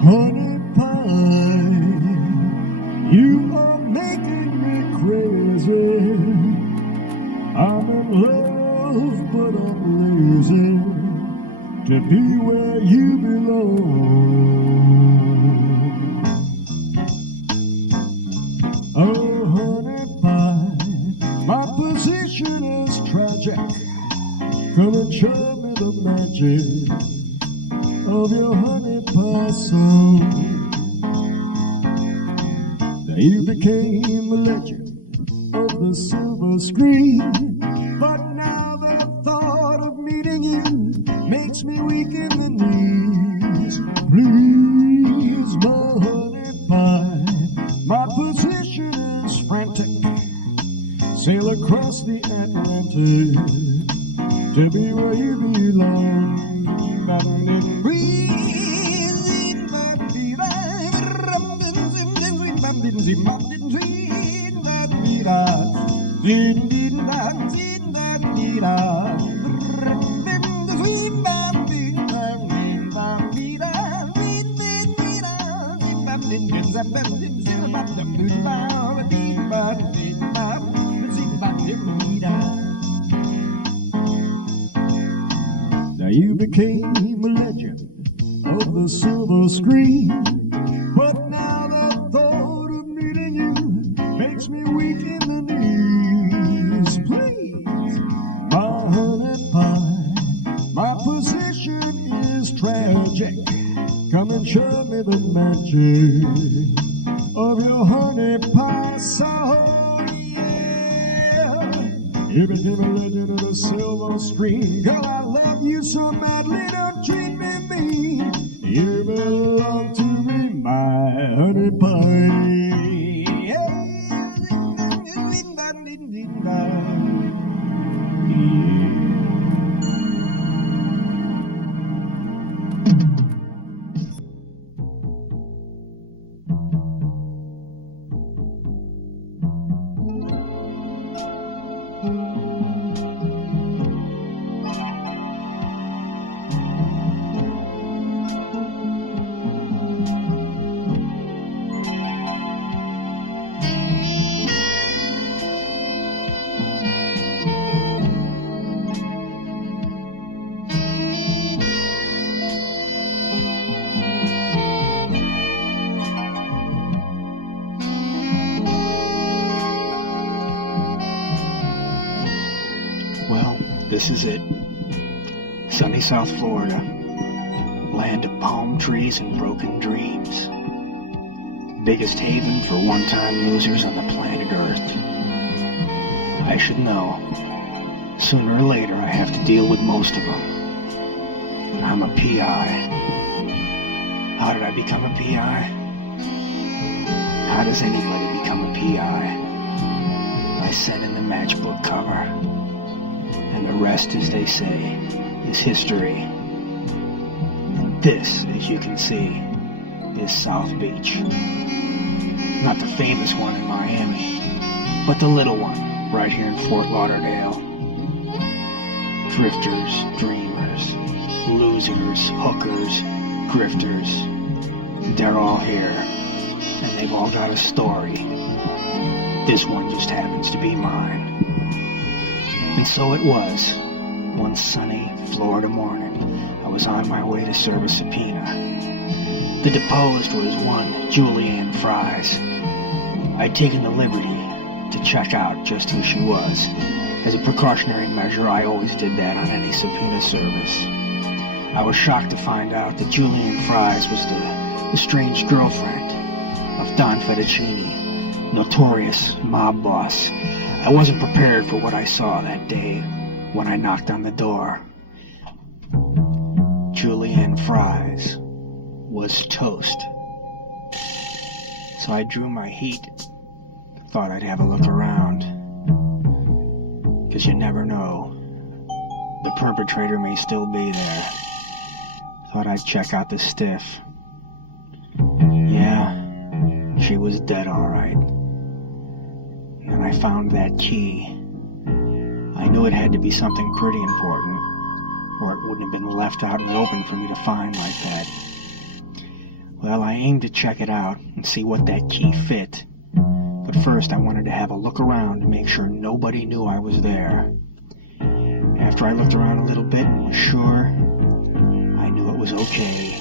Honey pie, you are making me crazy. I'm in love, but I'm lazy to be where you belong. Oh, honey pie, my position is tragic. Come and show me the magic of your honey pie song. Now you became a legend of the silver screen, but now the thought of meeting you makes me weak in the knees. Please, my honey pie, my position is frantic. Sail across the Atlantic to be where you belong. Now you became a legend of the silver screen, but now the thought of meeting you makes me weak in the knees. Please, my honey pie, my position is tragic. Come and show me the magic of your honey pie song. You became a legend of the silver screen. Girl, I love you so madly, don't treat me mean. You belong to me, my honey pie. This is it. Sunny South Florida. Land of palm trees and broken dreams. Biggest haven for one-time losers on the planet Earth. I should know. Sooner or later, I have to deal with most of them. I'm a PI. How did I become a PI? How does anybody become a PI? I sent in the matchbook cover. And the rest, as they say, is history. And this, as you can see, is South Beach. Not the famous one in Miami, but the little one right here in Fort Lauderdale. Drifters, dreamers, losers, hookers, grifters, they're all here, and they've all got a story. This one just happens to be mine. And so it was. One sunny Florida morning, I was on my way to serve a subpoena. The deposed was one Julianne Fries. I'd taken the liberty to check out just who she was. As a precautionary measure, I always did that on any subpoena service. I was shocked to find out that Julianne Fries was the estranged girlfriend of Don Fettuccine, notorious mob boss. I wasn't prepared for what I saw that day when I knocked on the door. julienne fries was toast. So I drew my heat. Thought I'd have a look around. 'Cause you never know. The perpetrator may still be there. Thought I'd check out the stiff. Yeah, she was dead alright. And I found that key. I knew it had to be something pretty important, or it wouldn't have been left out in the open for me to find like that. Well, I aimed to check it out and see what that key fit. But first I wanted to have a look around to make sure nobody knew I was there. After I looked around a little bit and was sure, I knew it was okay.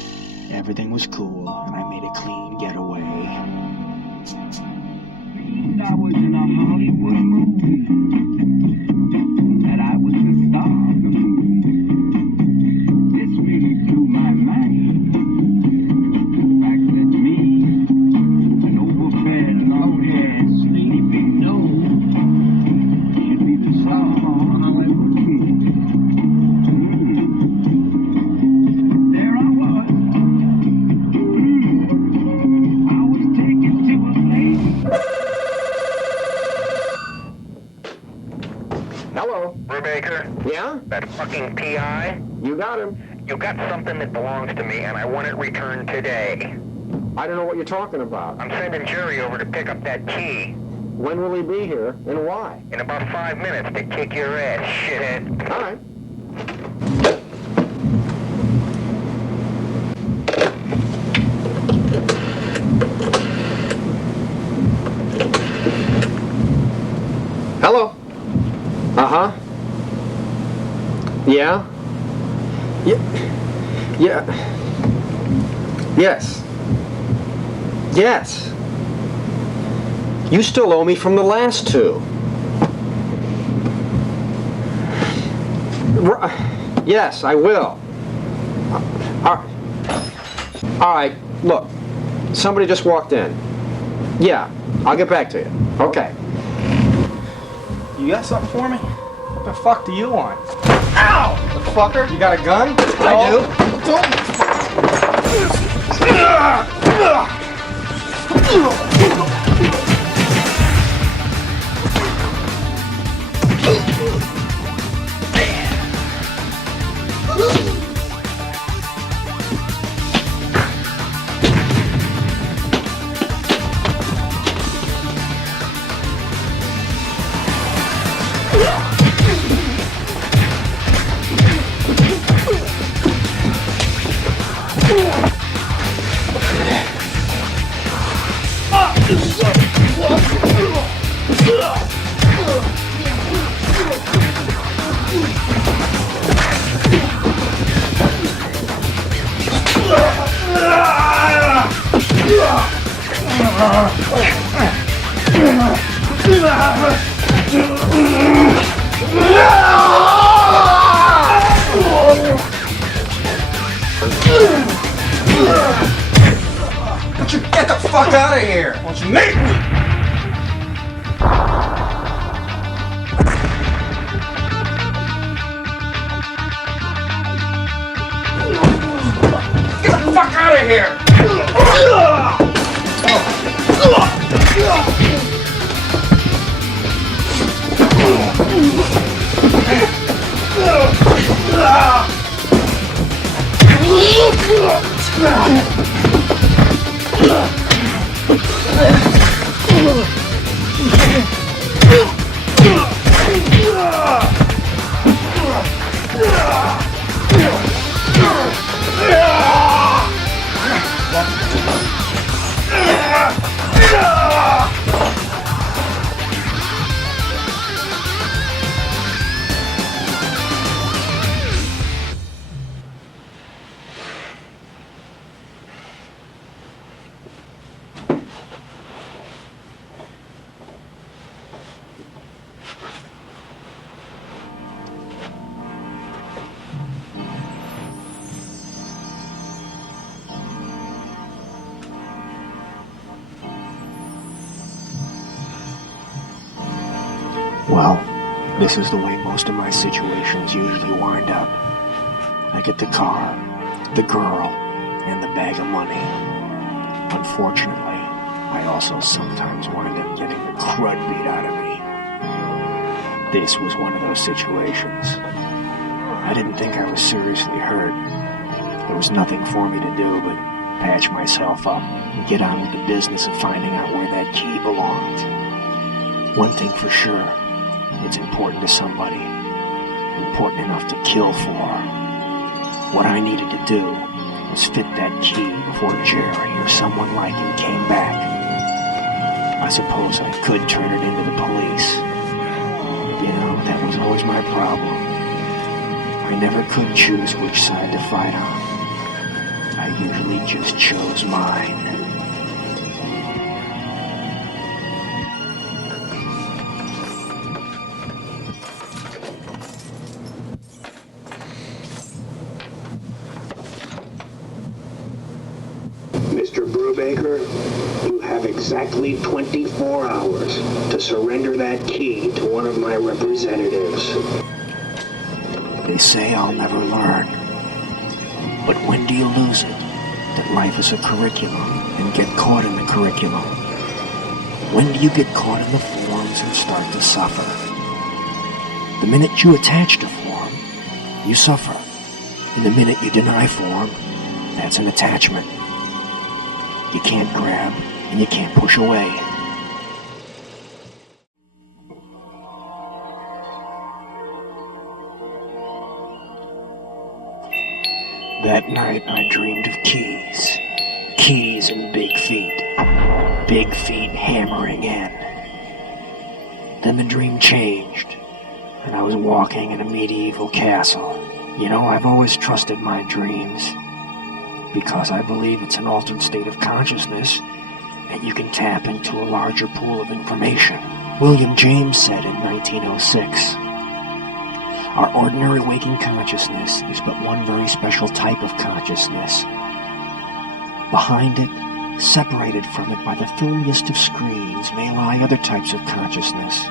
Everything was cool, and I made a clean getaway. I was in a Hollywood movie, and I was the star of the movie. This really blew my mind. The fact that me, an overfed, long-haired, sleeping gnome, should be the star of a Hollywood movie. There I was. I was taken to a place. Hello. Brubaker? Yeah? That fucking PI? You got him. You got something that belongs to me, and I want it returned today. I don't know what you're talking about. I'm sending Jerry over to pick up that key. When will he be here, and why? In about 5 minutes to kick your ass, shithead. All right. Hello. Uh-huh. Yeah? Yeah. Yes. Yes. You still owe me from the last two. Yes, I will. All right, look. Somebody just walked in. Yeah, I'll get back to you. Okay. You got something for me? What the fuck do you want? Ow! The fucker? You got a gun? I do. Don't you get the fuck out of here! Why don't you make me? Get the fuck out of here! Well, this is the way most of my situations usually wind up. I get the car, the girl, and the bag of money. Unfortunately, I also sometimes wind up getting the crud beat out of me. This was one of those situations. I didn't think I was seriously hurt. There was nothing for me to do but patch myself up and get on with the business of finding out where that key belonged. One thing for sure, it's important to somebody, important enough to kill for. What I needed to do was fit that key before Jerry or someone like him came back. I suppose I could turn it into the police. You know, that was always my problem. I never could choose which side to fight on. I usually just chose mine. Mr. Brubaker, you have exactly 24 hours to surrender that key to one of my representatives. They say I'll never learn. But when do you lose it? That life is a curriculum and get caught in the curriculum? When do you get caught in the forms and start to suffer? The minute you attach to form, you suffer. And the minute you deny form, that's an attachment. You can't grab and you can't push away. That night I dreamed of keys. Keys and big feet. Big feet hammering in. Then the dream changed, and I was walking in a medieval castle. You know, I've always trusted my dreams, because I believe it's an altered state of consciousness, and you can tap into a larger pool of information. William James said in 1906, "Our ordinary waking consciousness is but one very special type of consciousness. Behind it, separated from it by the filmiest of screens, may lie other types of consciousness.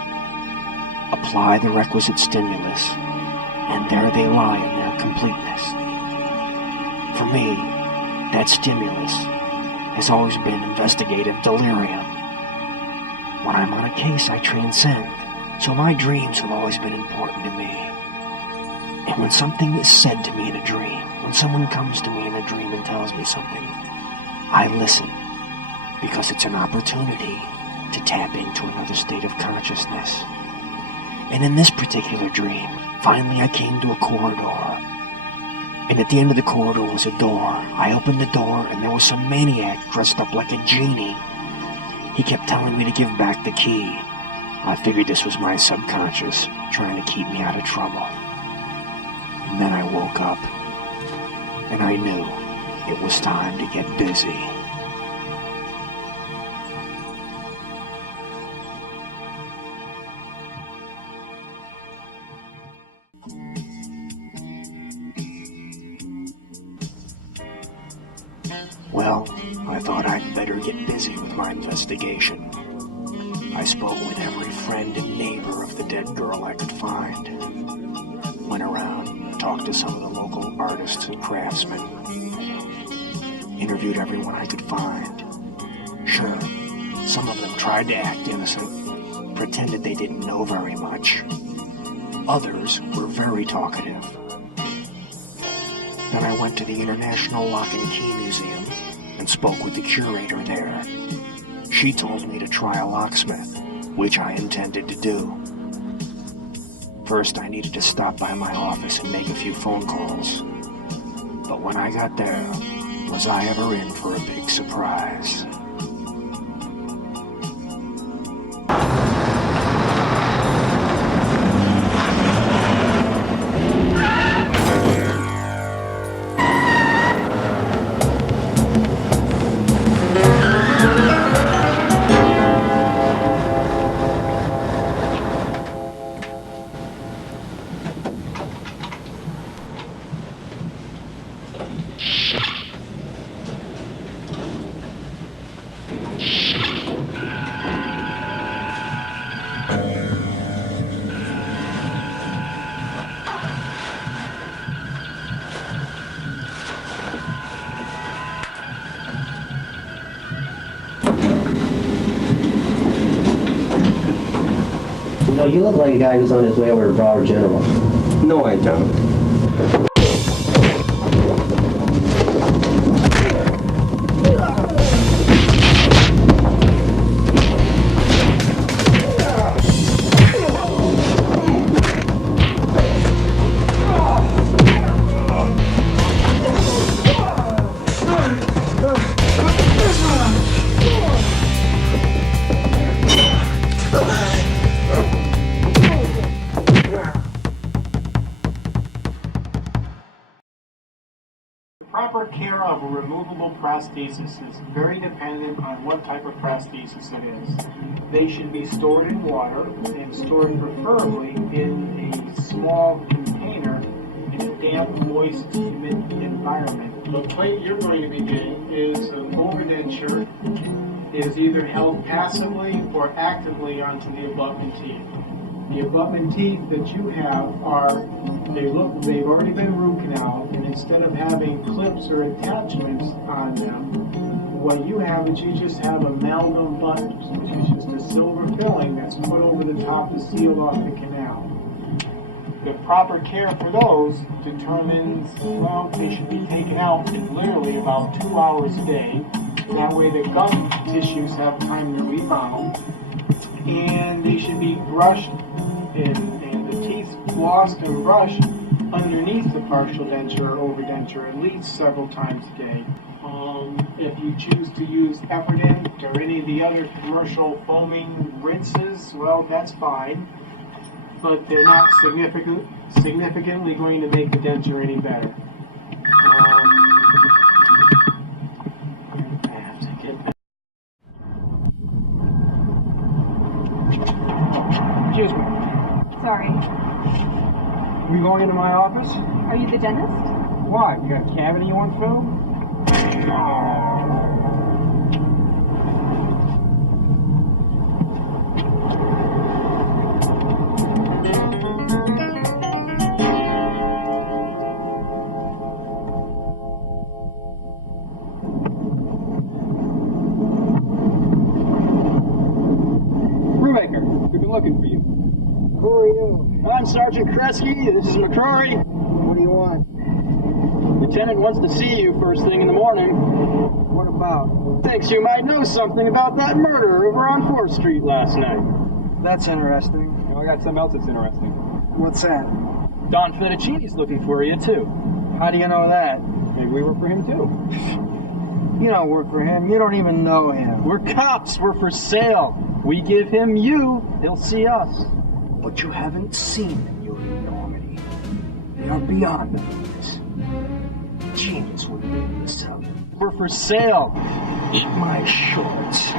Apply the requisite stimulus, and there they lie in their completeness." For me, that stimulus has always been investigative delirium. When I'm on a case, I transcend, so my dreams have always been important to me. And when something is said to me in a dream, when someone comes to me in a dream and tells me something, I listen, because it's an opportunity to tap into another state of consciousness. And in this particular dream, finally I came to a corridor. And at the end of the corridor was a door. I opened the door and there was some maniac dressed up like a genie. He kept telling me to give back the key. I figured this was my subconscious trying to keep me out of trouble. And then I woke up, and I knew it was time to get busy. Well, I thought I'd better get busy with my investigation. I spoke with every friend and neighbor of the dead girl I could find. Went around, talked to some of the local artists and craftsmen. Interviewed everyone I could find. Sure, some of them tried to act innocent, pretended they didn't know very much. Others were very talkative. Then I went to the International Lock and Key Museum and spoke with the curator there. She told me to try a locksmith, which I intended to do. First, I needed to stop by my office and make a few phone calls. But when I got there, was I ever in for a big surprise? You look like a guy who's on his way over to Broward General. No, I don't. Proper care of a removable prosthesis is very dependent on what type of prosthesis it is. They should be stored in water and stored preferably in a small container in a damp, moist, humid environment. The plate you're going to be getting is an overdenture. It is either held passively or actively onto the abutment teeth. The abutment teeth that you have they've already been root canaled, and instead of having clips or attachments on them, what you have is you just have amalgam buttons, which is just a silver filling that's put over the top to seal off the canal. The proper care for those determines, well, they should be taken out in literally about 2 hours a day. That way the gum tissues have time to rebound. And they should be brushed and the teeth flossed and brushed underneath the partial denture or overdenture at least several times a day. If you choose to use Efferdent or any of the other commercial foaming rinses, well, that's fine. But they're not significantly going to make the denture any better. Excuse me. Sorry. We going into my office? Are you the dentist? Why? You got a cavity you want filled? Brubaker, we've been looking for you. Who are you? I'm Sergeant Kresge. This is McCrory. What do you want? Lieutenant wants to see you first thing in the morning. What about? Thinks you might know something about that murder over on 4th Street last night. That's interesting. I got something else that's interesting. What's that? Don Fettuccine's looking for you, too. How do you know that? Maybe we work for him, too. You don't work for him. You don't even know him. We're cops. We're for sale. We give him you, he'll see us. What you haven't seen in your enormity, they are beyond the limits. Genius would be this up. We're for sale. Eat my shorts.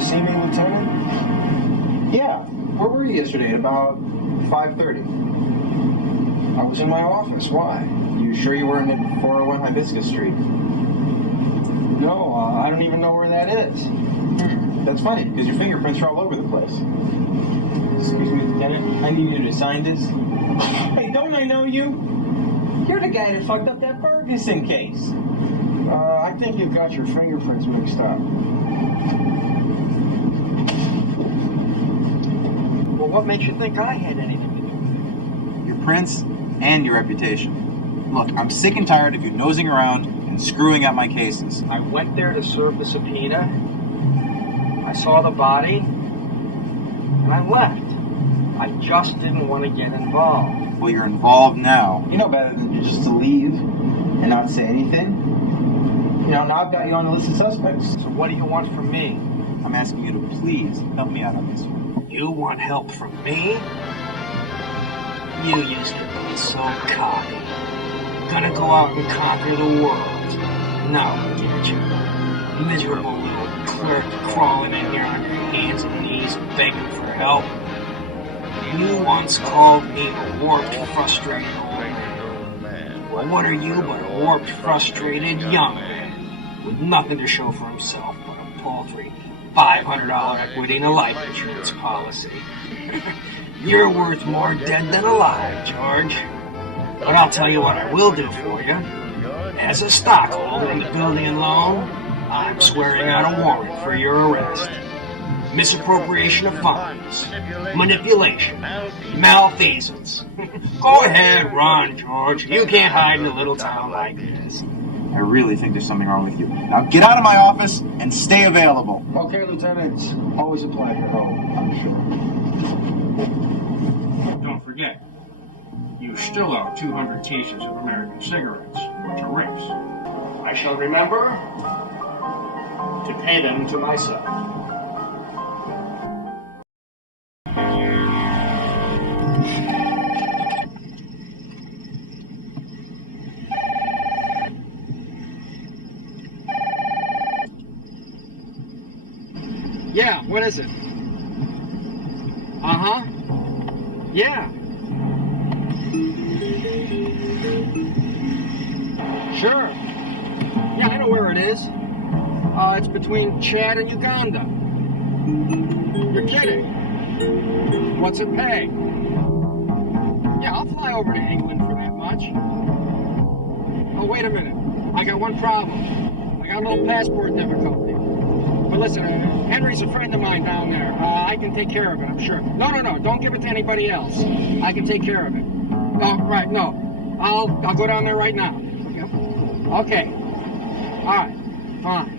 See me, Lieutenant? Yeah. Where were you yesterday at about 5:30? I was in my office. Why? You sure you weren't at 401 Hibiscus Street? No, I don't even know where that is. That's funny, because your fingerprints are all over the place. Excuse me, Lieutenant. I need you to sign this. Hey, don't I know you? You're the guy that fucked up that Ferguson case. I think you've got your fingerprints mixed up. Well, what makes you think I had anything to do with it? Your prints and your reputation. Look, I'm sick and tired of you nosing around and screwing up my cases. I went there to serve the subpoena. I saw the body, and I left. I just didn't want to get involved. Well, you're involved now. You know better than just to leave and not say anything. now I've got you on the list of suspects. So what do you want from me? I'm asking you to please help me out on this. You want help from me? You used to be so cocky. Gonna go out and conquer the world. Now look at you. Miserable little clerk crawling in here on your hands and knees begging for help. You once called me a warped, frustrated old man. Well, what are you but a warped, frustrated young man with nothing to show for himself but a paltry $500 equity in a life insurance policy? You're worth more dead than alive, George. But I'll tell you what I will do for you. As a stockholder in the building and loan, I'm swearing out a warrant for your arrest. Misappropriation of funds, manipulation, malfeasance. Go ahead, run, George. You can't hide in a little town like this. I really think there's something wrong with you. Now get out of my office and stay available. Okay, Lieutenant. Always a pleasure. Oh, I'm sure. Don't forget, you still owe 200 cases of American cigarettes to Rick's. I shall remember to pay them to myself. Yeah, what is it? Uh-huh. Yeah. Sure. Yeah, I know where it is. It's between Chad and Uganda. You're kidding. What's it pay? Yeah, I'll fly over to England for that much. Oh, wait a minute. I got one problem. I got a little passport difficulty. But listen, Henry's a friend of mine down there. I can take care of it, I'm sure. No, don't give it to anybody else. I can take care of it. No, right, no. I'll go down there right now. Okay. All right, fine.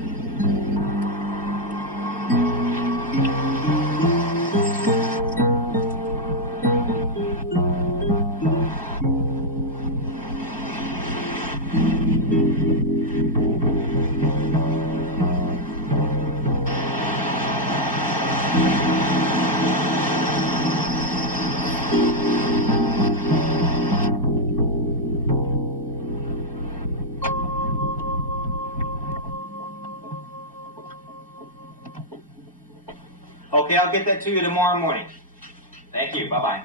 Okay, I'll get that to you tomorrow morning. Thank you. Bye-bye.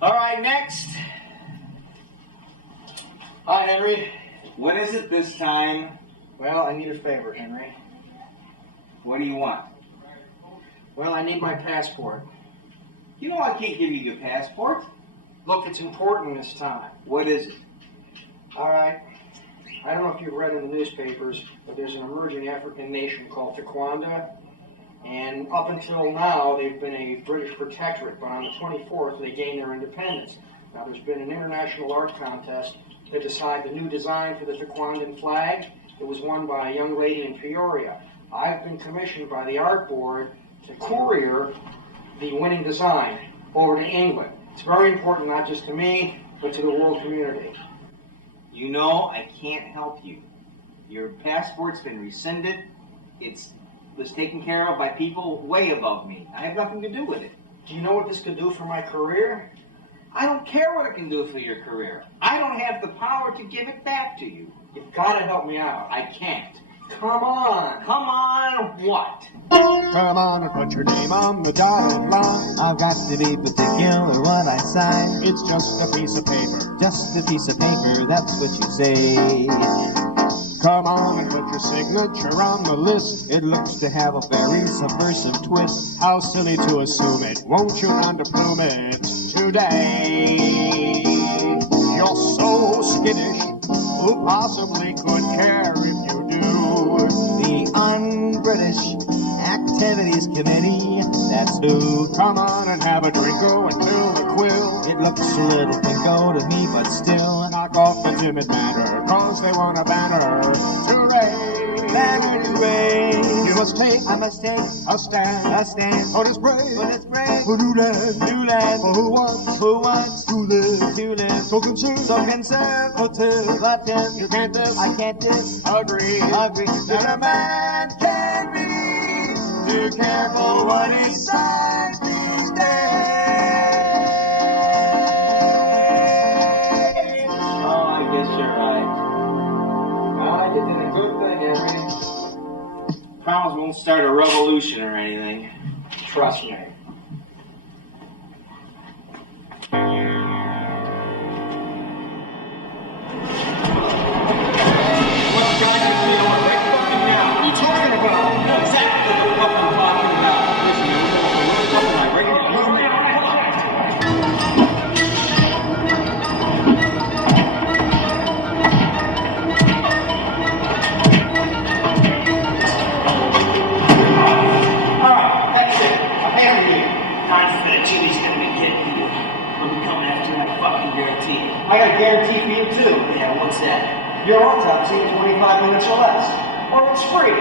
All right, next. Hi, Henry. What is it this time? Well, I need a favor, Henry. What do you want? Well, I need my passport. You know I can't give you your passport. Look, it's important this time. What is it? All right. I don't know if you've read in the newspapers, but there's an emerging African nation called Taekwondo. And up until now, they've been a British protectorate, but on the 24th, they gained their independence. Now, there's been an international art contest to decide the new design for the Taekwondan flag. It was won by a young lady in Peoria. I've been commissioned by the art board to courier the winning design over to England. It's very important, not just to me, but to the world community. You know I can't help you. Your passport's been rescinded. It was taken care of by people way above me. I have nothing to do with it. Do you know what this could do for my career? I don't care what it can do for your career. I don't have the power to give it back to you. You've got to help me out. I can't. Come on. Come on, what? Come on and put your name on the dotted line. I've got to be particular what I sign. It's just a piece of paper. Just a piece of paper, that's what you say. Come on and put your signature on the list. It looks to have a very subversive twist. How silly to assume it. Won't you learn to plume it today? You're so skittish. Who possibly could care if you do? The Un-British Activities Committee, that's who. Come on and have a drinko and fill the quill. It looks a little pinko to me, but still. Knock off the timid manner, cause they want a banner today. Laggard race. You must take, I must take a stand for this brave, for new land, for who wants to live, so conservative, but then you can't I can't disagree that a man can be too careful what he signs these days. Oh, I guess you're right. Ah, you did a good thing, Henry. Promise won't start a revolution or anything. Trust me. Don Fettuccine's gonna be getting you. He'll be coming after my fucking guarantee. I got a guarantee for you too. Yeah, what's that? Your autopsy in 25 minutes or less. Or it's free.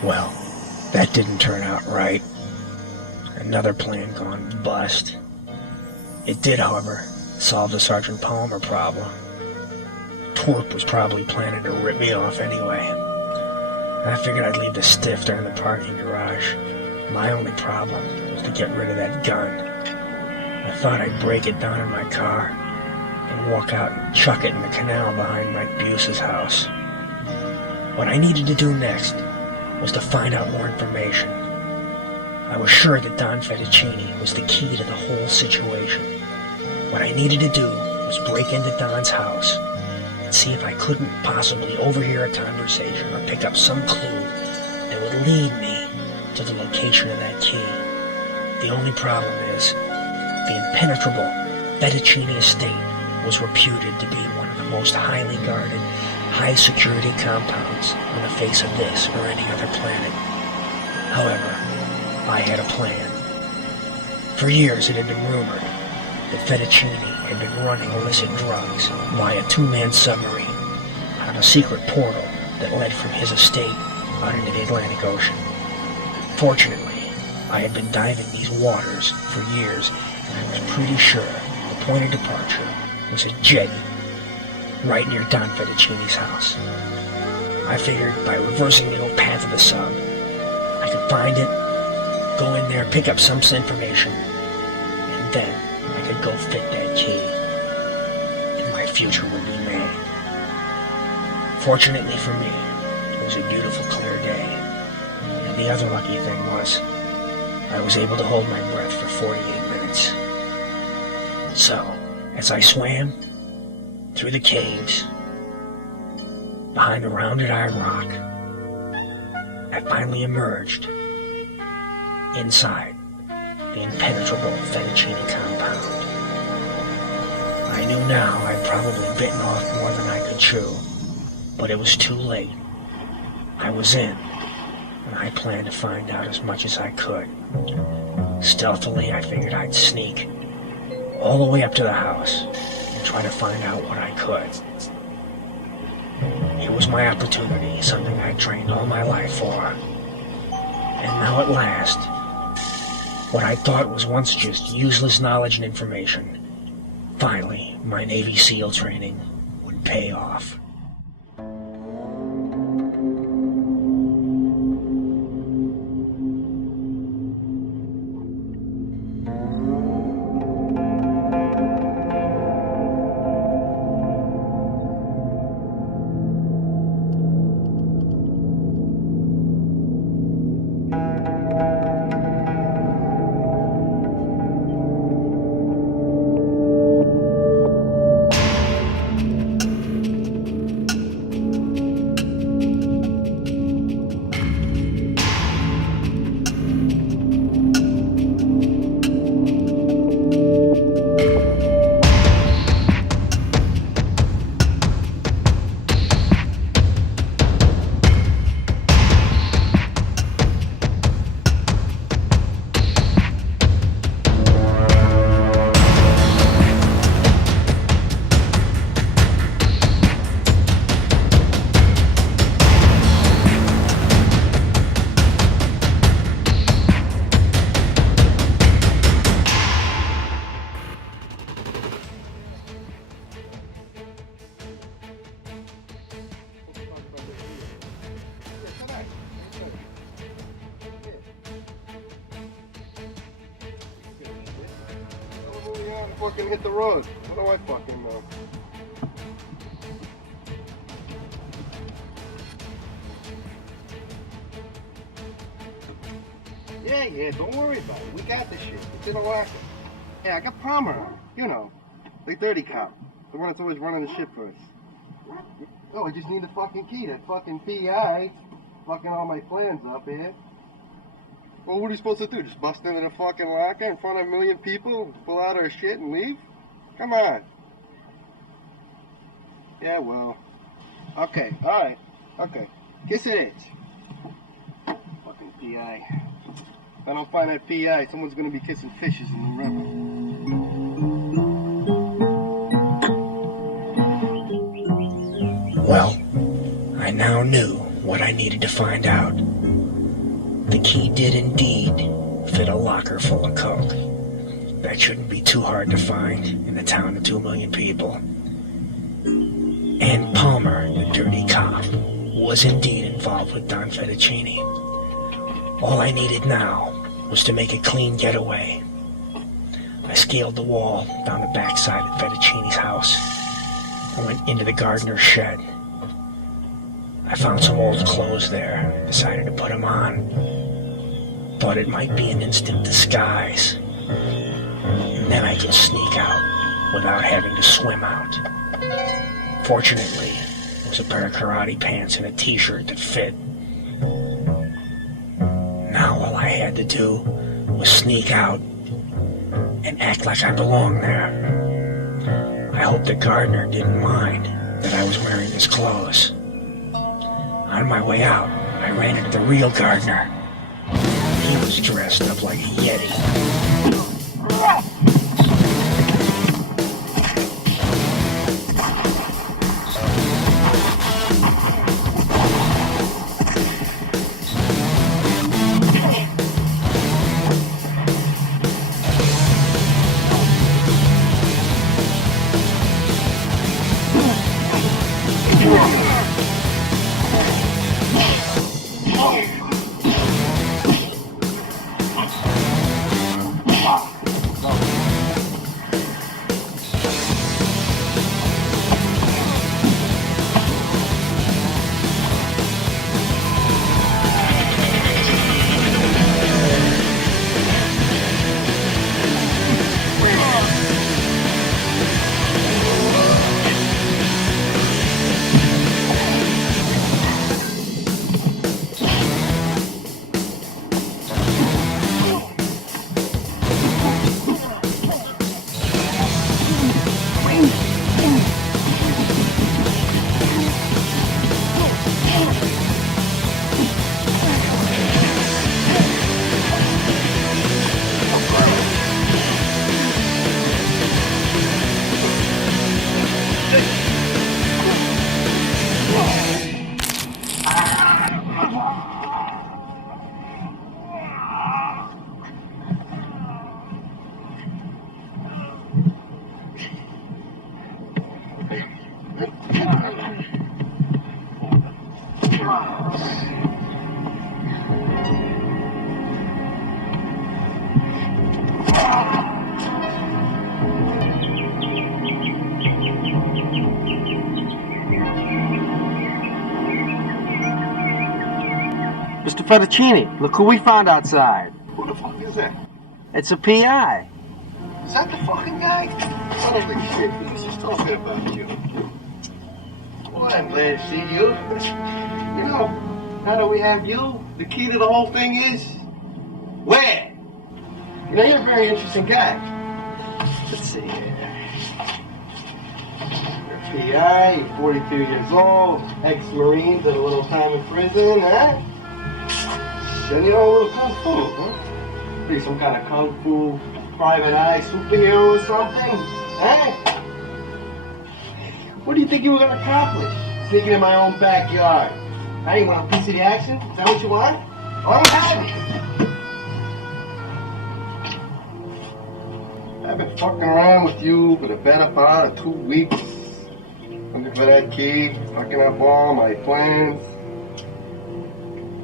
Well, that didn't turn out right. Another plan gone bust. It did, however, solve the Sergeant Palmer problem. Twerp was probably planning to rip me off anyway. I figured I'd leave the stiff there in the parking garage. My only problem was to get rid of that gun. I thought I'd break it down in my car and walk out and chuck it in the canal behind Mike Busa's house. What I needed to do next was to find out more information. I was sure that Don Fettuccine was the key to the whole situation. What I needed to do was break into Don's house and see if I couldn't possibly overhear a conversation or pick up some clue that would lead me to the location of that key. The only problem is, the impenetrable Fettuccine estate was reputed to be one of the most highly guarded, high-security compounds on the face of this or any other planet. However, I had a plan. For years it had been rumored that Fettuccine had been running illicit drugs via a two-man submarine on a secret portal that led from his estate out into the Atlantic Ocean. Fortunately, I had been diving these waters for years, and I was pretty sure the point of departure was a jetty right near Don Fettuccine's house. I figured by reversing the old path of the sub, I could find it, go in there, pick up some information, and then I could go fit that key, and my future would be made. Fortunately for me, it was a beautiful, clear day, and the other lucky thing was, I was able to hold my breath for 48 minutes. So, as I swam through the caves, behind the rounded eye rock, I finally emerged inside the impenetrable Fettuccine compound. I knew now I'd probably bitten off more than I could chew, but it was too late. I was in, and I planned to find out as much as I could. Stealthily, I figured I'd sneak all the way up to the house and try to find out what I could. It was my opportunity, something I'd trained all my life for. And now at last, what I thought was once just useless knowledge and information, finally, my Navy SEAL training would pay off. fucking hit the road. What do I fucking know? Yeah, don't worry about it. We got this shit. It's in a locker. Yeah, I got Palmer on. You know, the dirty cop. The one that's always running the shit for us. Oh, I just need the fucking key. That fucking PI fucking all my plans up here. Well, what are you supposed to do? Just bust into the fucking locker in front of a million people, pull out our shit and leave? Come on. Yeah, well. Okay, alright. Okay. Guess it is. Fucking PI. If I don't find that PI, someone's gonna be kissing fishes in the river. Well, I now knew what I needed to find out. The key did indeed fit a locker full of coke. That shouldn't be too hard to find in a town of 2 million people. And Palmer, the dirty cop, was indeed involved with Don Fettuccine. All I needed now was to make a clean getaway. I scaled the wall down the backside of Fettuccine's house and went into the gardener's shed. I found some old clothes there, decided to put them on. Thought it might be an instant disguise. And then I could sneak out without having to swim out. Fortunately, it was a pair of karate pants and a t-shirt that fit. Now all I had to do was sneak out and act like I belonged there. I hope the gardener didn't mind that I was wearing his clothes. On my way out, I ran into the real gardener. He was dressed up like a Yeti. Mr. Fettuccine, look who we found outside. Who the fuck is that? It's a PI. Is that the fucking guy? Holy shit, he was just talking about you. Boy, I'm glad to see you. You know, now that we have you, the key to the whole thing is... where? You know, you're a very interesting guy. Let's see here. You're a PI, you're 42 years old, ex-Marine, did a little time in prison, huh? Then you know a little Kung Fu, huh? Be some kind of Kung Fu private eye superhero or something, huh? What do you think you were gonna accomplish? Sneaking in my own backyard. Hey, you want a piece of the action? Is that what you want? Oh, I don't have it. I've been fucking around with you for the better part of 2 weeks. Looking for that key, fucking up all my plans,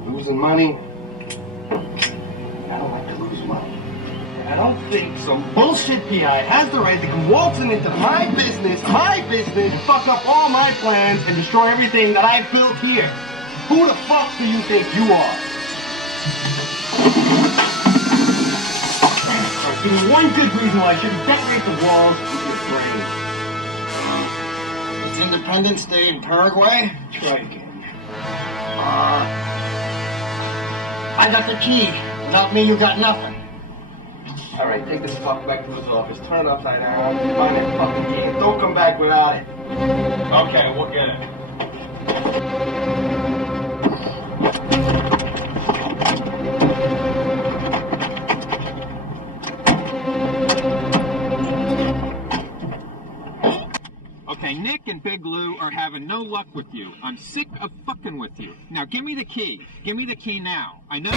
losing money. I don't like to lose money. I don't think some bullshit PI has the right to come waltzing into my business, and fuck up all my plans and destroy everything that I've built here. Who the fuck do you think you are? Alright, give me one good reason why I shouldn't decorate the walls with your brains. It's Independence Day in Paraguay? Try again. I got the key. Without me, you got nothing. Alright, take this fuck back to his office, turn it upside down, find that fucking key, and don't come back without it. Okay, we'll get it. Okay, Nick and Big Lou are having no luck with you. I'm sick of fucking with you. Now give me the key. Give me the key now. I know.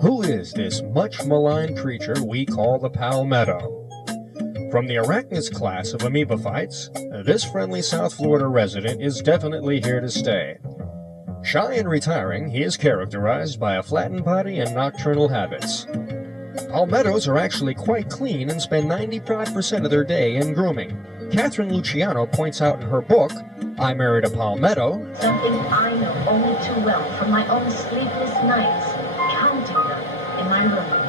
Who is this much-maligned creature we call the Palmetto? From the Arachnids class of amoeba fights, this friendly South Florida resident is definitely here to stay. Shy and retiring, he is characterized by a flattened body and nocturnal habits. Palmettos are actually quite clean and spend 95% of their day in grooming. Catherine Luciano points out in her book, I Married a Palmetto, something I know only too well from my own sleepless nights, counting them in my room.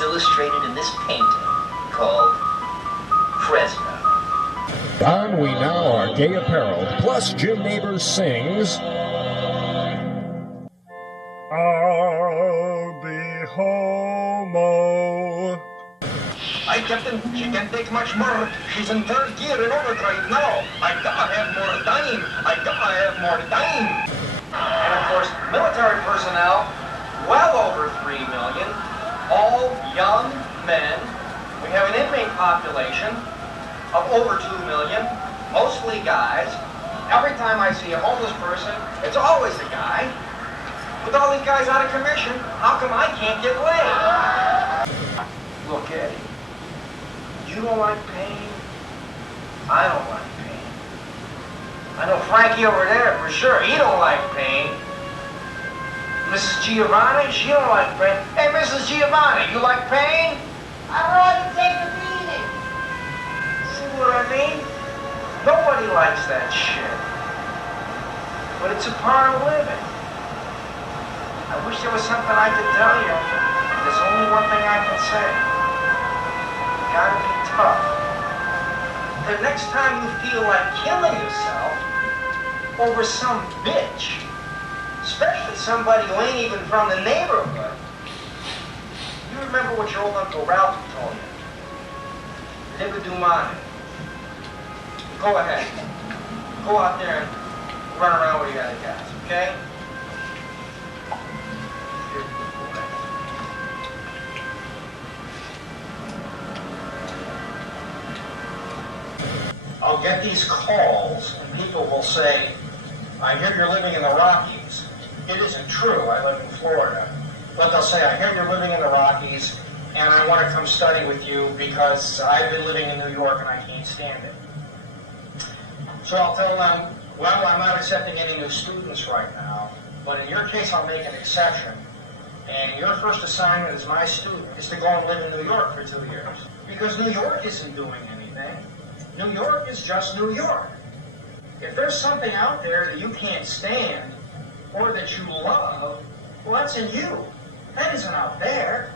Illustrated in this painting called Fresno. On we now are gay apparel, plus Jim Neighbors sings, I'll be homo. Hi, Captain. She can't take much more. She's in third gear in overdrive now. I gotta have more time. I gotta have more time. And of course, military personnel, well over 3 million, all young men. We have an inmate population of over 2 million, mostly guys. Every time I see a homeless person, it's always a guy. With all these guys out of commission, how come I can't get laid? Look, Eddie, you don't like pain. I don't like pain. I know Frankie over there for sure. He don't like pain. Mrs. Giovanni, she don't like pain. Hey, Mrs. Giovanni, you like pain? I'd rather take a beating. See what I mean? Nobody likes that shit. But it's a part of living. I wish there was something I could tell you. There's only one thing I can say. You gotta be tough. The next time you feel like killing yourself over some bitch, especially somebody who ain't even from the neighborhood, you remember what your old Uncle Ralph told you. Never do mine. Go ahead. Go out there and run around with your other guys, okay? I'll get these calls, and people will say, I hear you're living in the Rockies. It isn't true, I live in Florida. But they'll say, I hear you're living in the Rockies, and I want to come study with you because I've been living in New York and I can't stand it. So I'll tell them, well, I'm not accepting any new students right now, but in your case I'll make an exception. And your first assignment as my student is to go and live in New York for 2 years. Because New York isn't doing anything. New York is just New York. If there's something out there that you can't stand, or that you love, well, that's in you. That isn't out there.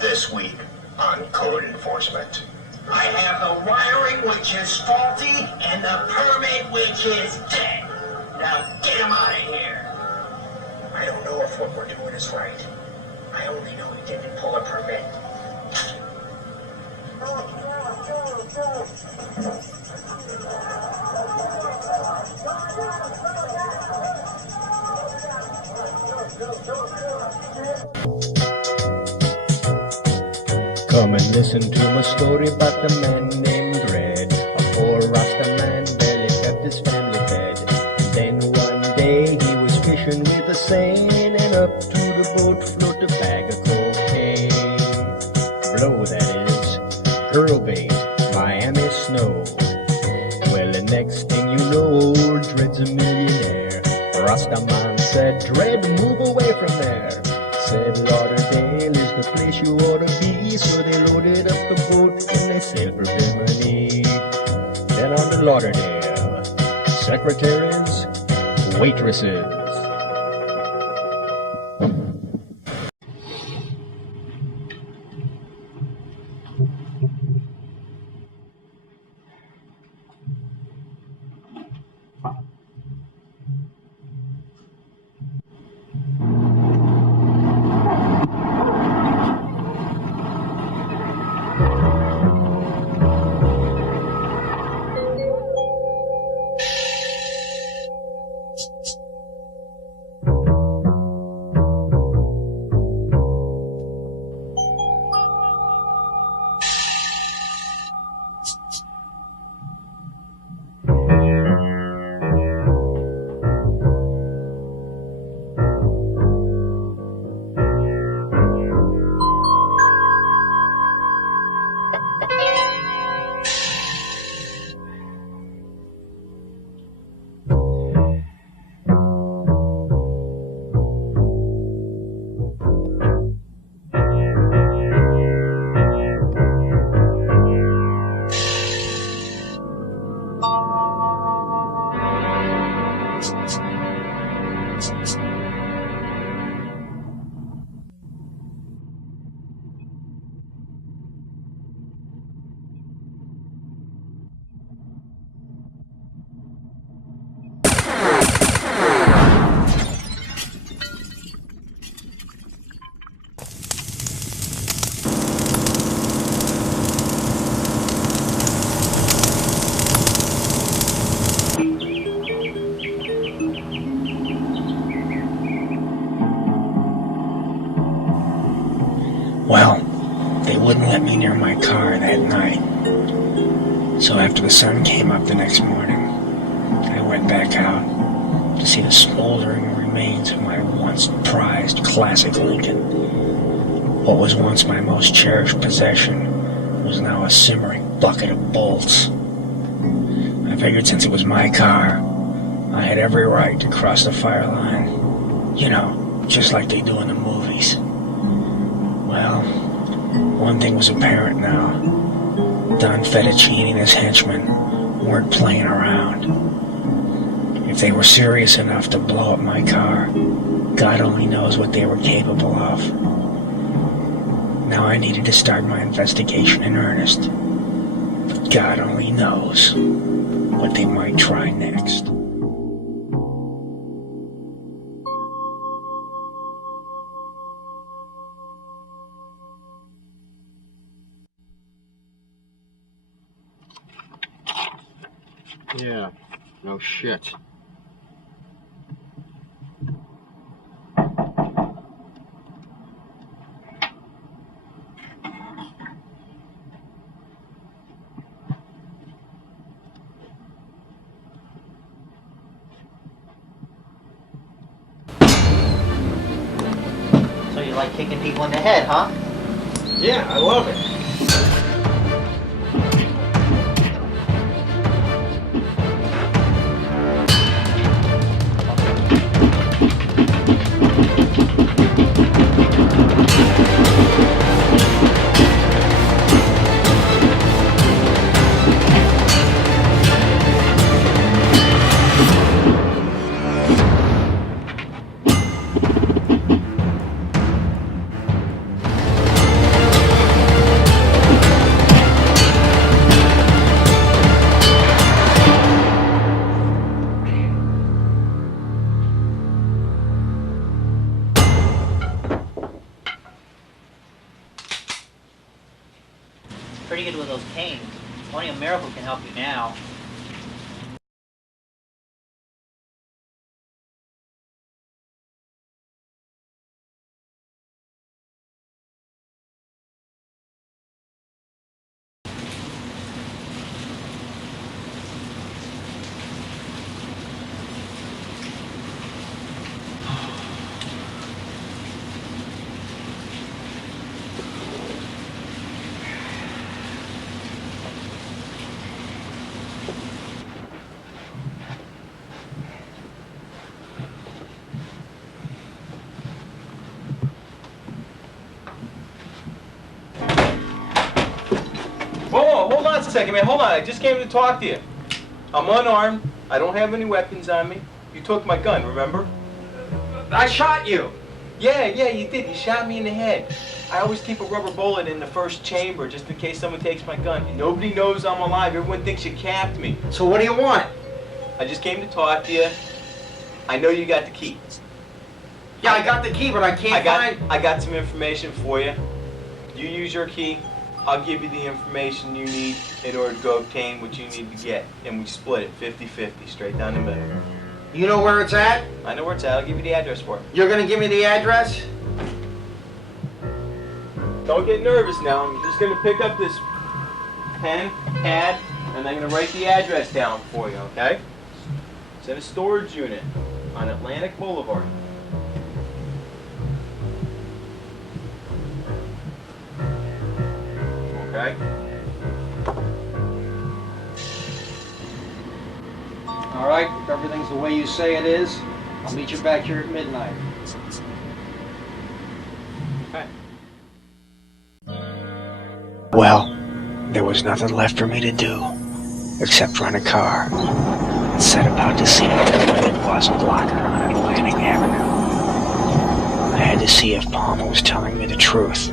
This week on Code Enforcement. I have the wiring which is faulty and the permit which is dead. Now get him out of here. I don't know if what we're doing is right. I only know he didn't pull a permit. Come and listen to my story about the man named Red. A poor Rasta man barely kept his family fed. Then one day he was fishing with a seine, and up to the boat floated a bag of cocaine. Blow, that is. Girl bait, Miami snow. Well, the next thing you know, old Dred's a millionaire. Rasta man said, Dred, move away from there. Said Lauderdale is the place you ought to be. So they loaded up the boat and they sailed for Bimini. Then on to Lauderdale, secretaries, waitresses. Well, they wouldn't let me near my car that night. So after the sun came up the next morning, I went back out to see the smoldering remains of my once prized classic Lincoln. What was once my most cherished possession was now a simmering bucket of bolts. I figured since it was my car, I had every right to cross the fire line. You know, just like they do in the movies. Well, one thing was apparent now. Don Fettuccine and his henchmen weren't playing around. If they were serious enough to blow up my car, God only knows what they were capable of. Now I needed to start my investigation in earnest. But God only knows what they might try next. Yeah, no shit. So you like kicking people in the head, huh? Yeah, I love it. Pretty good with those canes. Only a miracle can help you now. Whoa, hold on a second, man. Hold on. I just came to talk to you. I'm unarmed. I don't have any weapons on me. You took my gun, remember? I shot you. Yeah, you did. You shot me in the head. I always keep a rubber bullet in the first chamber just in case someone takes my gun. Nobody knows I'm alive. Everyone thinks you capped me. So what do you want? I just came to talk to you. I know you got the key. Yeah, I got the key, but I can't find... I got some information for you. You use your key. I'll give you the information you need in order to go obtain what you need to get. And we split it 50-50, straight down the middle. You know where it's at? I know where it's at. I'll give you the address for it. You're gonna give me the address? Don't get nervous now. I'm just gonna pick up this pen, pad, and I'm gonna write the address down for you, okay? It's in a storage unit on Atlantic Boulevard. Okay? All right, if everything's the way you say it is, I'll meet you back here at midnight. Okay. Well, there was nothing left for me to do except run a car and set about to see what it was blocking on Atlantic Avenue. I had to see if Palmer was telling me the truth.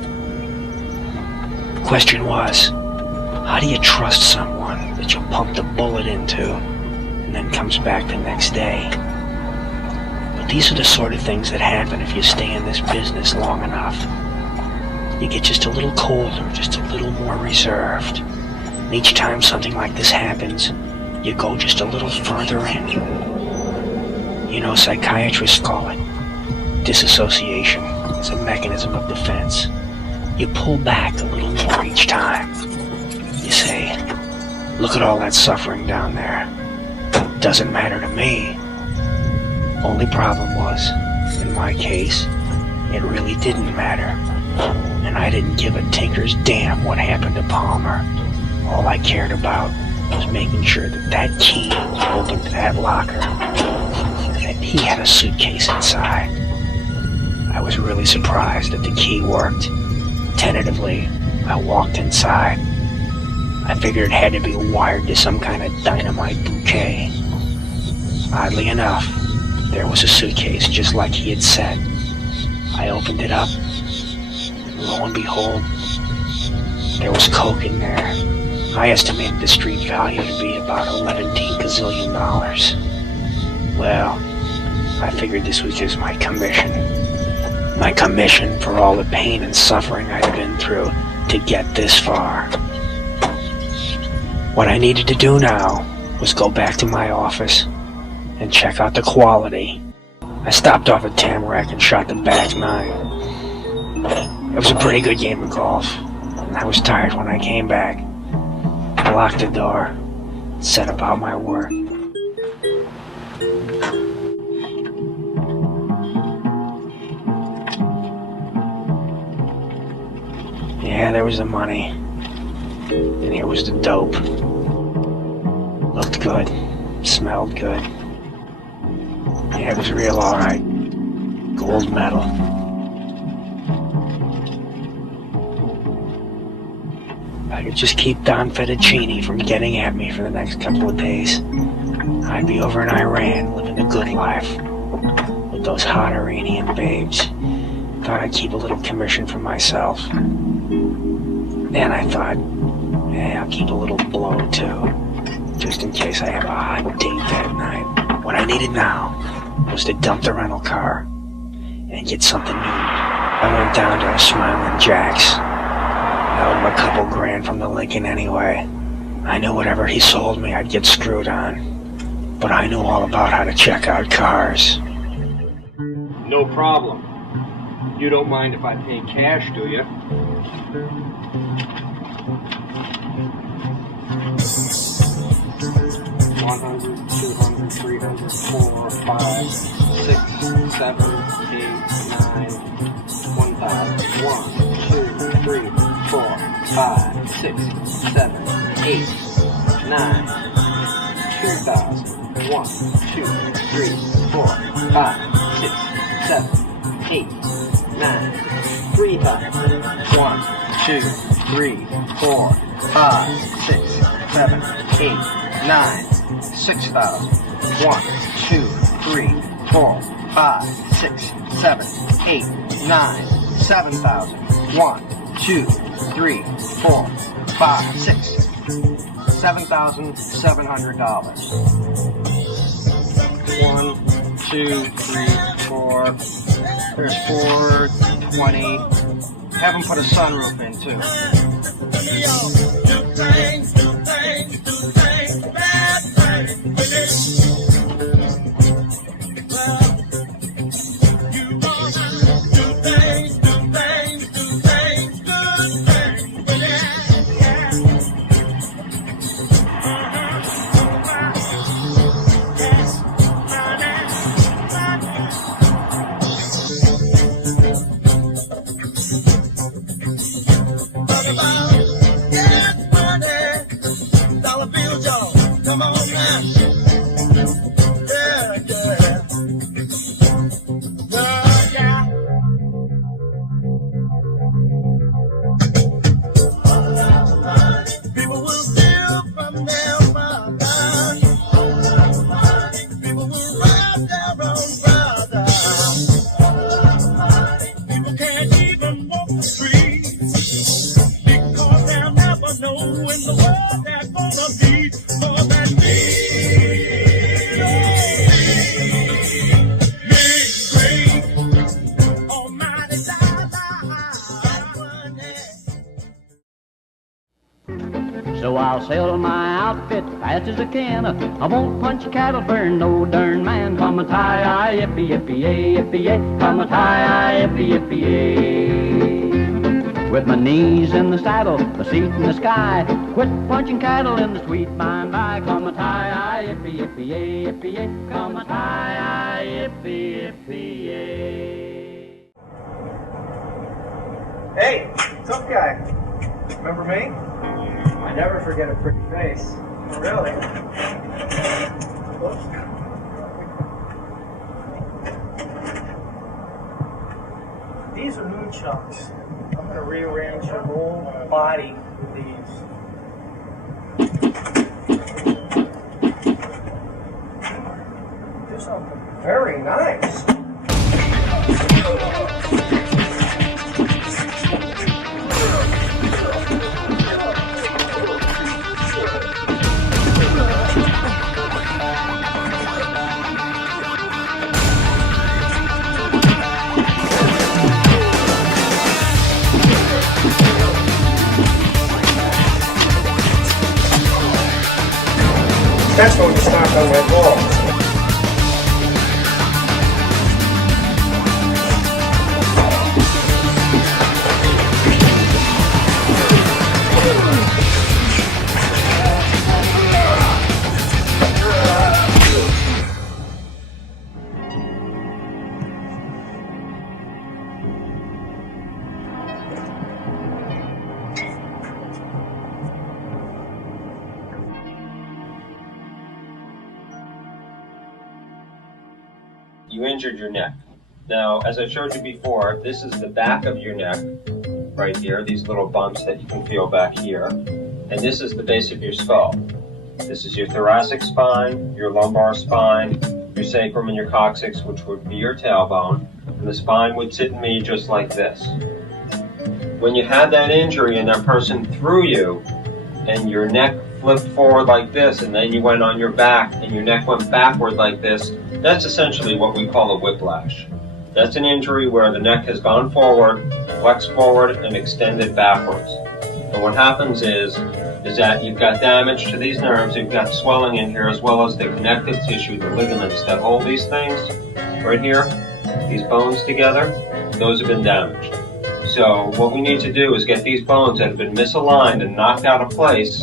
The question was, how do you trust someone that you pumped a bullet into and then comes back the next day? But these are the sort of things that happen if you stay in this business long enough. You get just a little colder, just a little more reserved. And each time something like this happens, you go just a little further in. You know, psychiatrists call it disassociation as a mechanism of defense. You pull back a little more each time. You say, look at all that suffering down there. Doesn't matter to me. Only problem was, in my case, it really didn't matter. And I didn't give a tinker's damn what happened to Palmer. All I cared about was making sure that that key opened that locker, and that he had a suitcase inside. I was really surprised that the key worked. Tentatively, I walked inside. I figured it had to be wired to some kind of dynamite bouquet. Oddly enough, there was a suitcase just like he had said. I opened it up. Lo and behold, there was coke in there. I estimated the street value to be about $11 gazillion. Well, I figured this was just my commission. My commission for all the pain and suffering I'd been through to get this far. What I needed to do now was go back to my office and check out the quality. I stopped off at Tamarack and shot the back 9. It was a pretty good game of golf, and I was tired when I came back. I locked the door, set about my work. Yeah, there was the money, and here was the dope. Looked good, smelled good. Yeah, it was real alright. Gold medal. If I could just keep Don Fettuccine from getting at me for the next couple of days, I'd be over in Iran living the good life with those hot Iranian babes. Thought I'd keep a little commission for myself. Then I thought, yeah, I'll keep a little blow too, just in case I have a hot date that night. What I needed now was to dump the rental car and get something new. I went down to Smiling Jack's. I owed him a couple grand from the Lincoln anyway. I knew whatever he sold me I'd get screwed on, but I knew all about how to check out cars. No problem. You don't mind if I pay cash, do you? $100, $200, $300, $400, $500, $600, $700, $800, $900, $1,000, $1, $2, $3, $4, $500, $600, $700, $800, $900, $2,000, $1, $2, $3, $4, $500, $600, $700, $800, $900, $3,000, $1, $2, $3, $4, $500, $600, $700, $800, $900, $6,000, 1, 2, 3, 4, 5, 6, 7, 8, 9, 7,000, 1, 2, 3, 4, 5, 6, $7,700. 1, 2, 3, 4. There's 420. Have them put a sunroof in too. So I'll sell my outfit fast as I can. I won't punch cattle for no darn man. Come a tie-eye, yippee-yippee-yay, yippee-yay. Come a tie-eye, yippee-yippee-yay. with my knees in the saddle, my seat in the sky. Quit punching cattle in the sweet by and by. Come a tie, yippee, yippee, yay, yippee, yay. Come a tie, yippee, yippee, yay. Hey, tough guy. Remember me? I never forget a pretty face. Really? Whoops. These are moon chunks. I'm going to rearrange your whole body with these. Do something very nice. That's going to stop on my balls. You injured your neck. Now, as I showed you before, this is the back of your neck, right here, these little bumps that you can feel back here. And this is the base of your skull. This is your thoracic spine, your lumbar spine, your sacrum and your coccyx, which would be your tailbone. And the spine would sit in me just like this. When you had that injury and that person threw you, and your neck flipped forward like this, and then you went on your back, and your neck went backward like this, that's essentially what we call a whiplash. That's an injury where the neck has gone forward, flexed forward, and extended backwards. And what happens is that you've got damage to these nerves, you've got swelling in here, as well as the connective tissue, the ligaments that hold these things, right here, these bones together, those have been damaged. So what we need to do is get these bones that have been misaligned and knocked out of place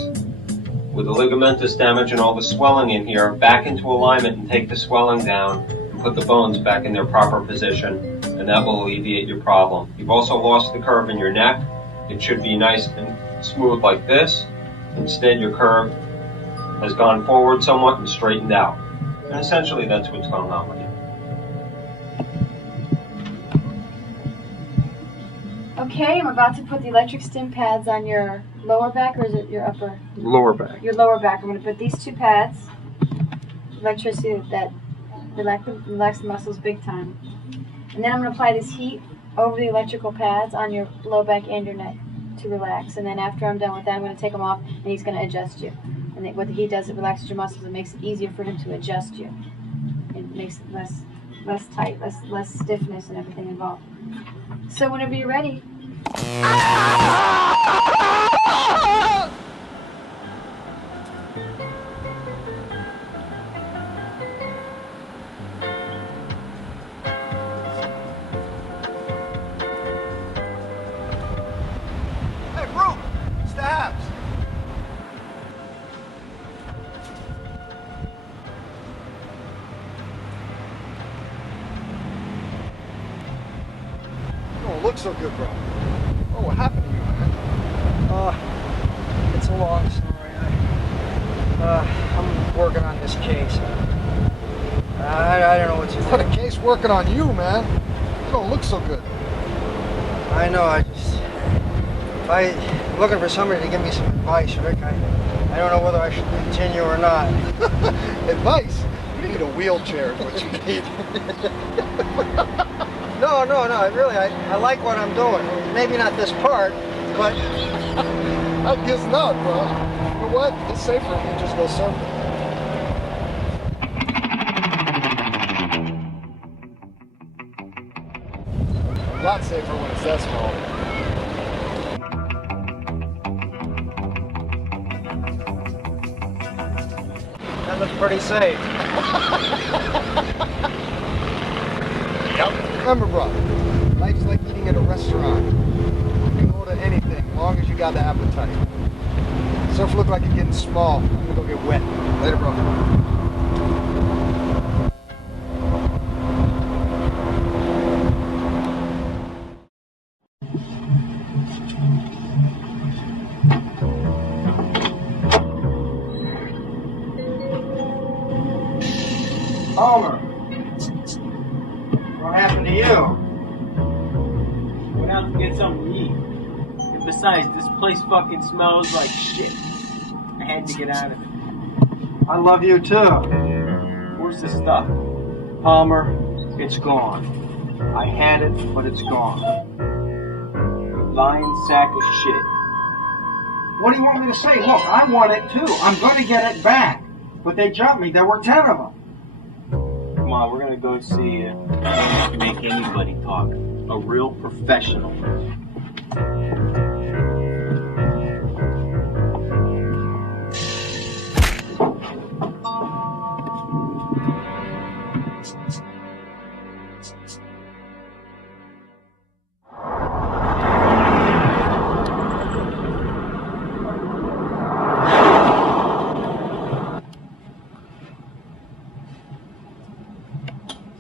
with the ligamentous damage and all the swelling in here back into alignment and take the swelling down and put the bones back in their proper position, and that will alleviate your problem. You've also lost the curve in your neck. It should be nice and smooth like this. Instead, your curve has gone forward somewhat and straightened out. And essentially that's what's going on with you. Okay, I'm about to put the electric stim pads on your lower back, or is it your upper? Lower back. Your lower back. I'm going to put these two pads, electricity that relax the muscles big time. And then I'm going to apply this heat over the electrical pads on your low back and your neck to relax. And then after I'm done with that, I'm going to take them off, and he's going to adjust you. And what the heat does, it relaxes your muscles. It makes it easier for him to adjust you. It makes it less tight, less stiffness and everything involved. So whenever you're ready. Hey, bro, stabs. You don't look so good, bro. Oh, what happened to you, man? It's a long story. I'm working on this case. I don't know what to do. What a case working on you, man. You don't look so good. I know, I'm looking for somebody to give me some advice, Rick. I don't know whether I should continue or not. Advice? You need a wheelchair is what you need. No, really, I like what I'm doing. Maybe not this part, but... I guess not, bro. You know what? It's safer if you just go surfing. A lot safer when it's that small. That looks pretty safe. Yep. Remember, bro, life's like eating at a restaurant. You can go to Anything, as long as you got the appetite. Stuff look like it's getting small. I'm gonna go get wet. Later, bro. Homer, what happened to you? Went out to get something to eat. And besides, this place fucking smells like shit. I had to get out of it. I love you too. Where's the stuff? Palmer, it's gone. I had it, but it's gone. You lying sack of shit. What do you want me to say? Look, I want it too. I'm gonna get it back. But they jumped me. There were 10 of them. Come on, we're gonna go see make anybody talk. A real professional.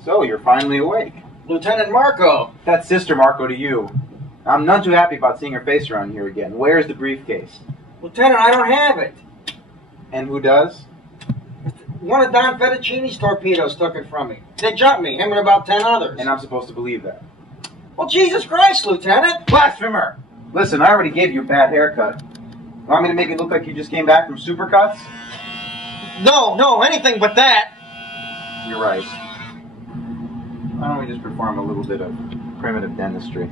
So, you're finally awake. Lieutenant Marco. That's Sister Marco to you. I'm none too happy about seeing her face around here again. Where's the briefcase? Lieutenant, I don't have it. And who does? One of Don Fettuccine's torpedoes took it from me. They jumped me, him and about 10 others. And I'm supposed to believe that. Well, Jesus Christ, Lieutenant! Blasphemer! Listen, I already gave you a bad haircut. Want me to make it look like you just came back from Supercuts? No, anything but that. You're right. Why don't we just perform a little bit of primitive dentistry?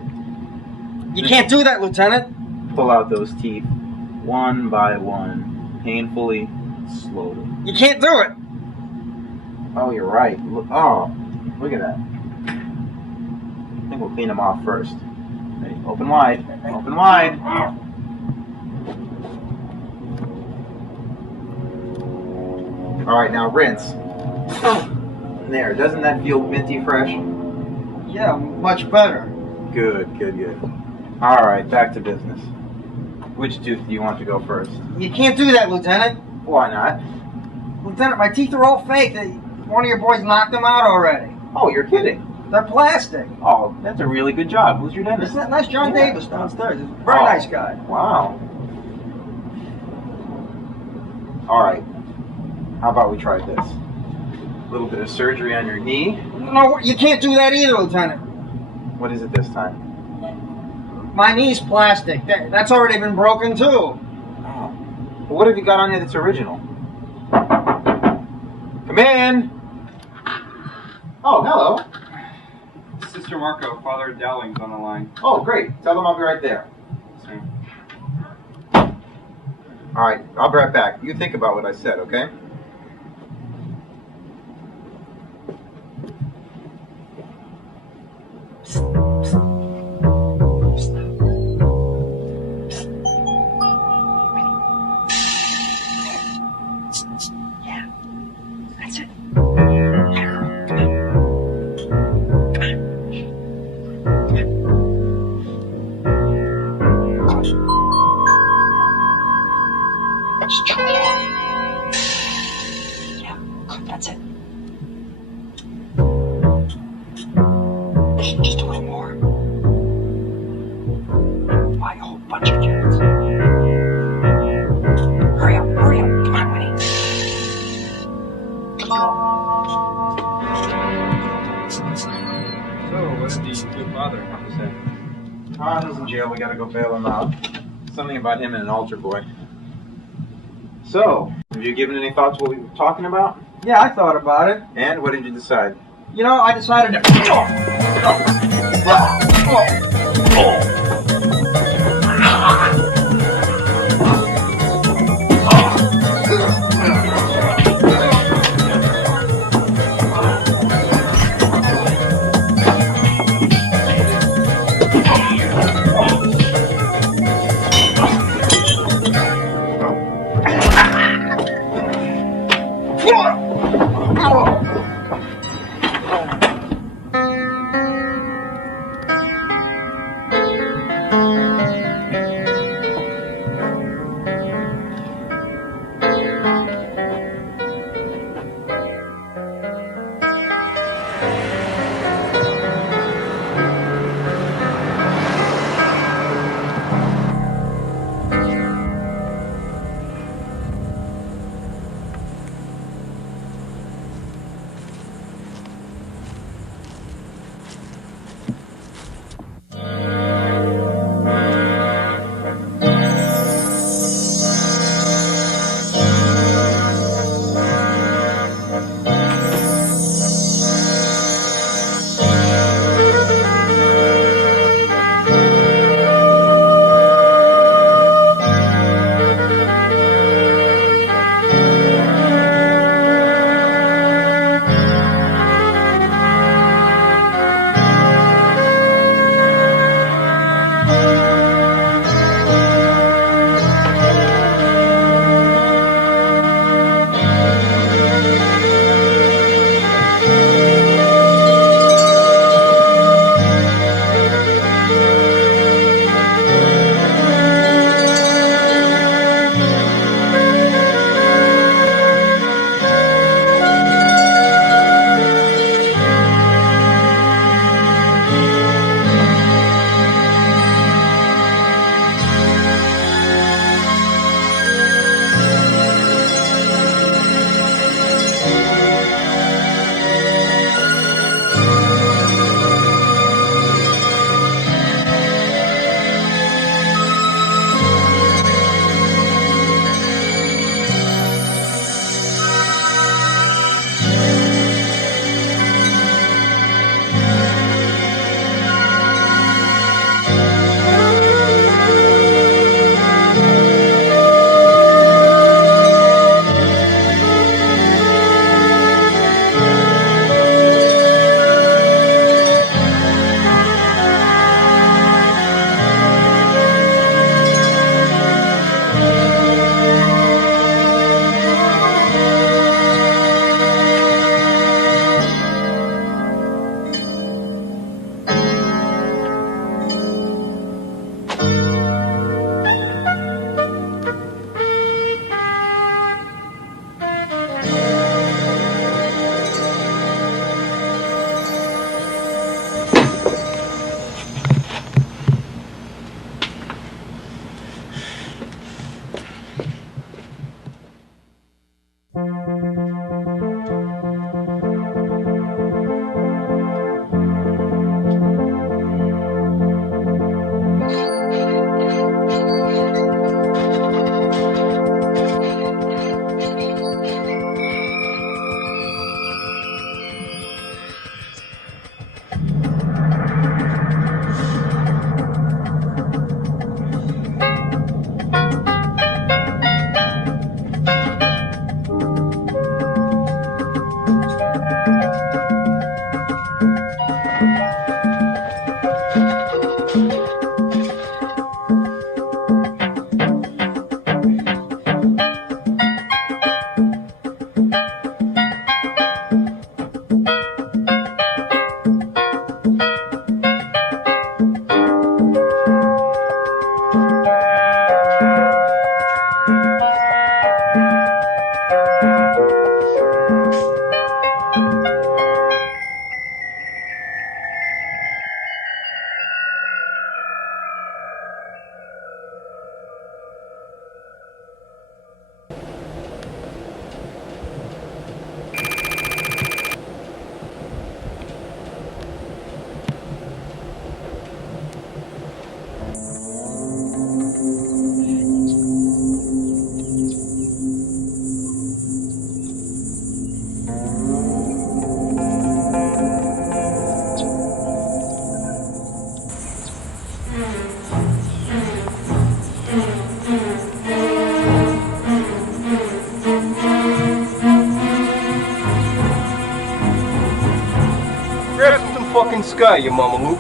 You can't do that, Lieutenant. Pull out those teeth, one by one, painfully, slowly. You can't do it. Oh, you're right. Look at that. I think we'll clean them off first. Ready? Open wide. Open wide. All right, now rinse. There, doesn't that feel minty fresh? Yeah, much better. Good. All right, back to business. Which tooth do you want to go first? You can't do that, Lieutenant. Why not? Lieutenant, my teeth are all fake. One of your boys knocked them out already. Oh, you're kidding. They're plastic. Oh, that's a really good job. Who's your dentist? Isn't that nice? John Davis downstairs. He's a very nice guy. Wow. All right. How about we try this? A little bit of surgery on your knee. No, you can't do that either, Lieutenant. What is it this time? My knee's plastic. That's already been broken, too. Oh. Well, what have you got on here that's original? Come in. Oh, hello. Sister Marco, Father Dowling's on the line. Oh, great. Tell them I'll be right there. All right, I'll be right back. You think about what I said, okay? Yeah, that's it. Just chew it off. Yeah, that's it. Just a little more. Why a whole bunch of carrots? Hurry up, come on, Winnie. So, what did the good father have to say? He's in jail. We gotta go bail him out. Something about him and an altar boy. So, have you given any thought to what we were talking about? Yeah, I thought about it. And what did you decide? You know, I decided to... fucking sky, you mama Luke.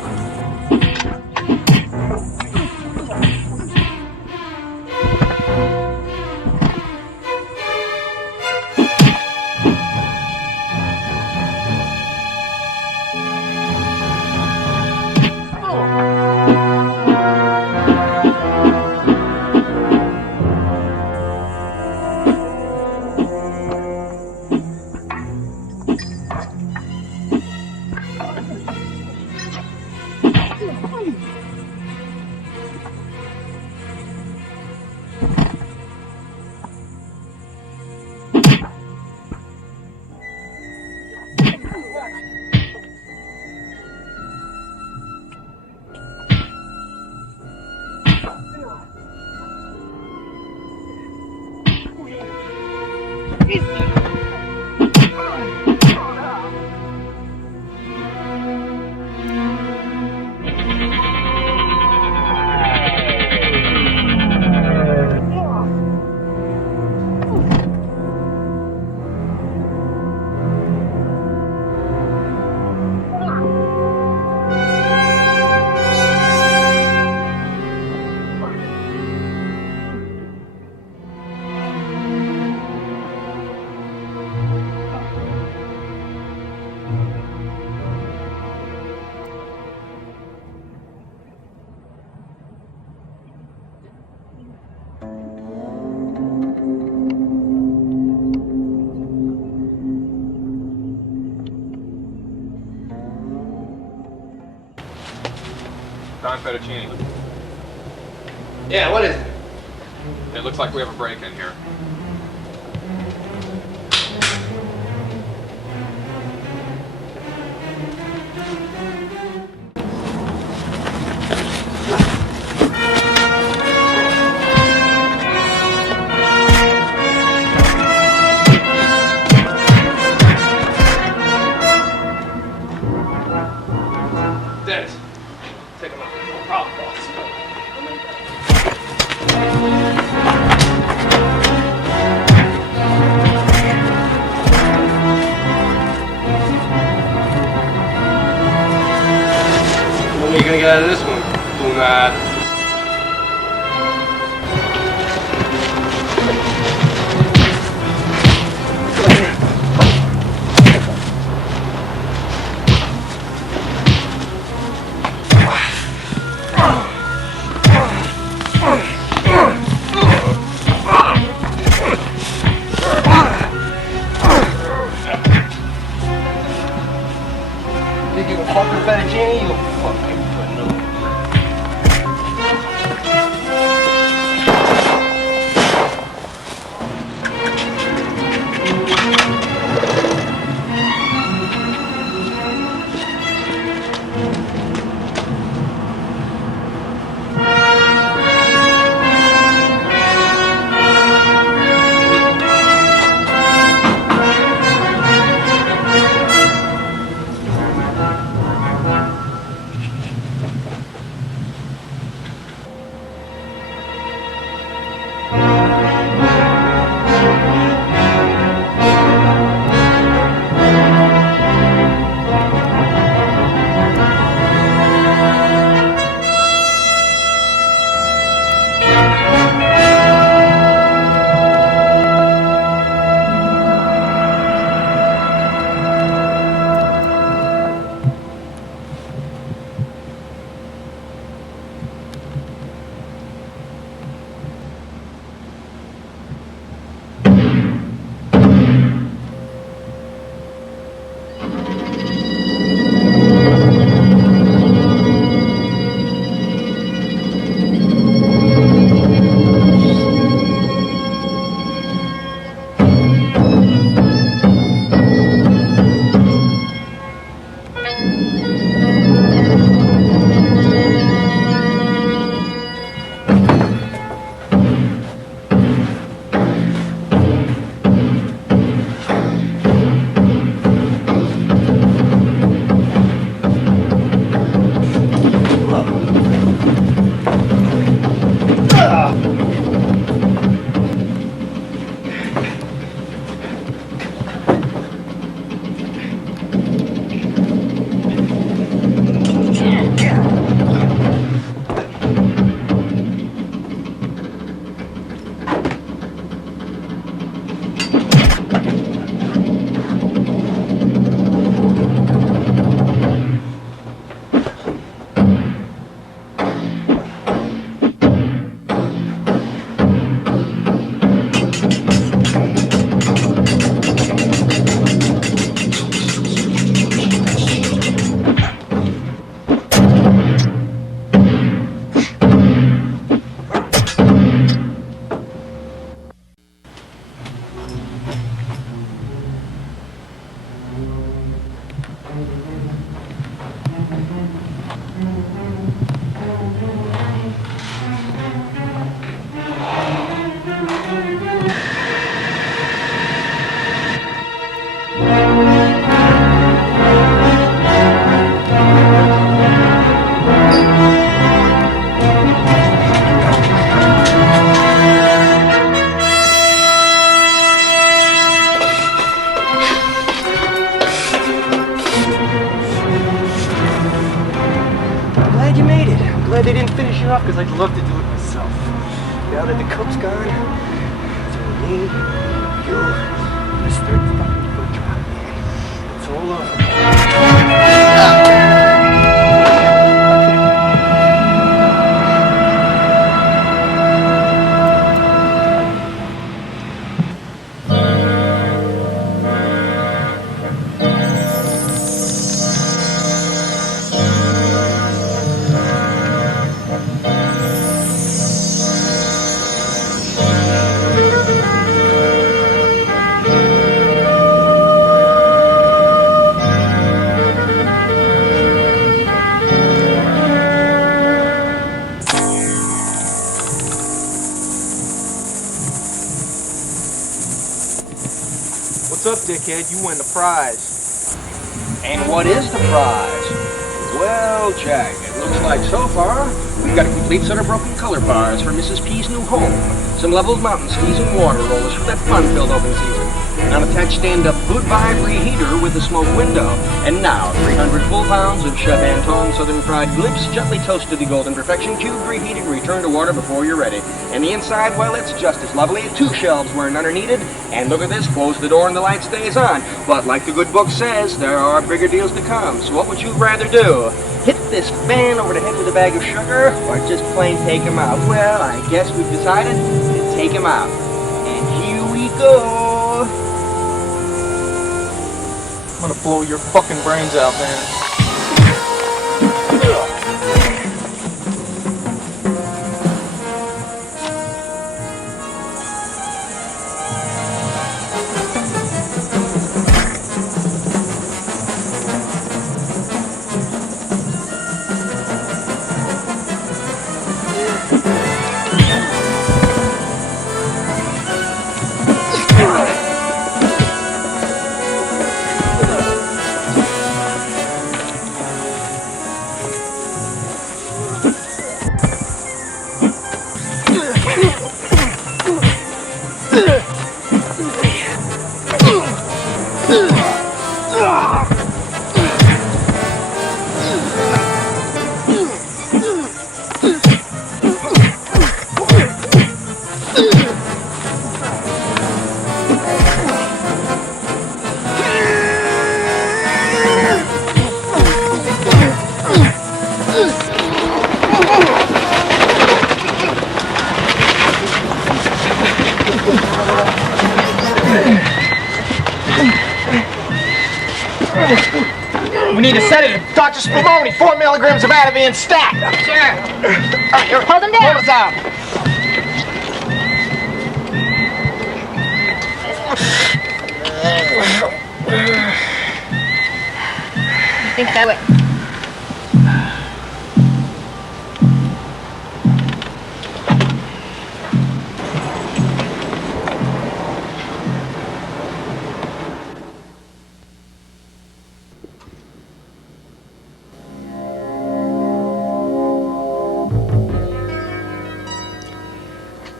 Don Fettuccine. Yeah, what is it? It looks like we have a break in here. Dennis, take him out. No problem, boss. When are you gonna get out of this one? Do not. Think you can fuck with Fettuccine? You fucking canoe. glad they didn't finish it off, because I'd love to do it myself. Now that the cook's gone, it's only me, you, and this 30 fucking foot drop, man. It's all over. What's up, dickhead? You win the prize. And what is the prize? Well, Jack, it looks like so far we've got a complete set of broken color bars for Mrs. P's new home, some leveled mountain skis and water rollers for that fun-filled open season, an unattached stand-up good vibe reheater with a smoke window, and now 300 full pounds of Chef Antoine Southern Fried Glimpse, gently toasted to golden perfection, cubed, reheated, and returned to water before you're ready. And the inside, well, it's just as lovely. 2 shelves where none are needed. And look at this, close the door and the light stays on. But like the good book says, there are bigger deals to come. So what would you rather do? Hit this fan over the head with a bag of sugar, or just plain take him out? Well, I guess we've decided to take him out. And here we go. I'm gonna blow your fucking brains out, man. We need a sedative. Dr. Spumoni, 4 milligrams of Ativan stat. Sure. Here, hold him down. Hold us out. I think that way.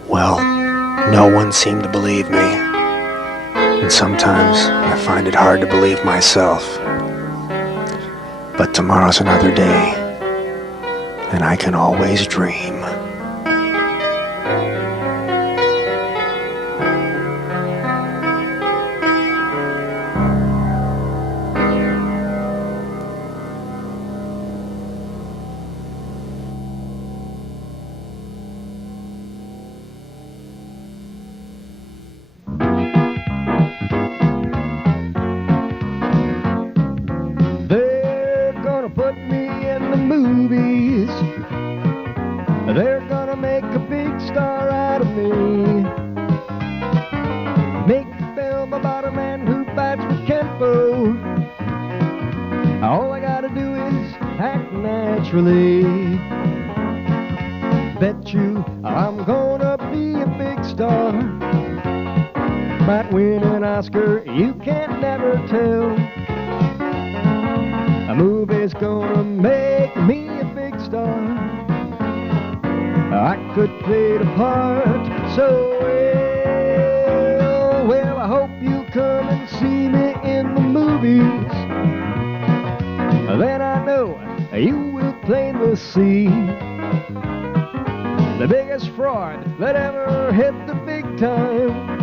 Well, no one seemed to believe me. And sometimes I find it hard to believe myself. But tomorrow's another day, and I can always dream. They're gonna make a big star out of me. Make a film about a man who fights with Kenpo. All I gotta do is act naturally. Bet you I'm gonna be a big star. Might win an Oscar, you can't never tell. A movie's gonna make me a big star. I could play the part so well. Well, I hope you come and see me in the movies. Then I know you will plainly see The biggest fraud that ever hit the big time.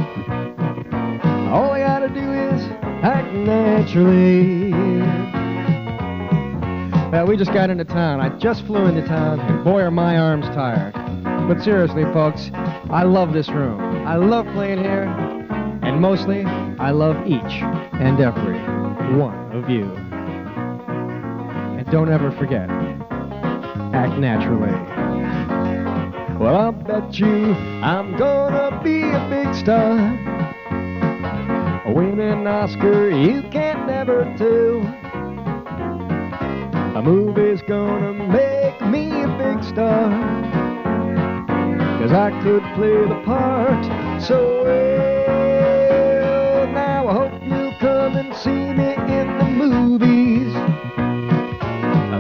All I gotta do is act naturally. Well, we just got into town. I just flew into town, and boy are my arms tired. But seriously, folks, I love this room. I love playing here, and mostly, I love each and every one of you. And don't ever forget, act naturally. Well, I'll bet you I'm gonna be a big star. Win an Oscar, you can't never tell. A movie's gonna make me a big star, 'cause I could play the part so well. Now I hope you'll come and see me in the movies.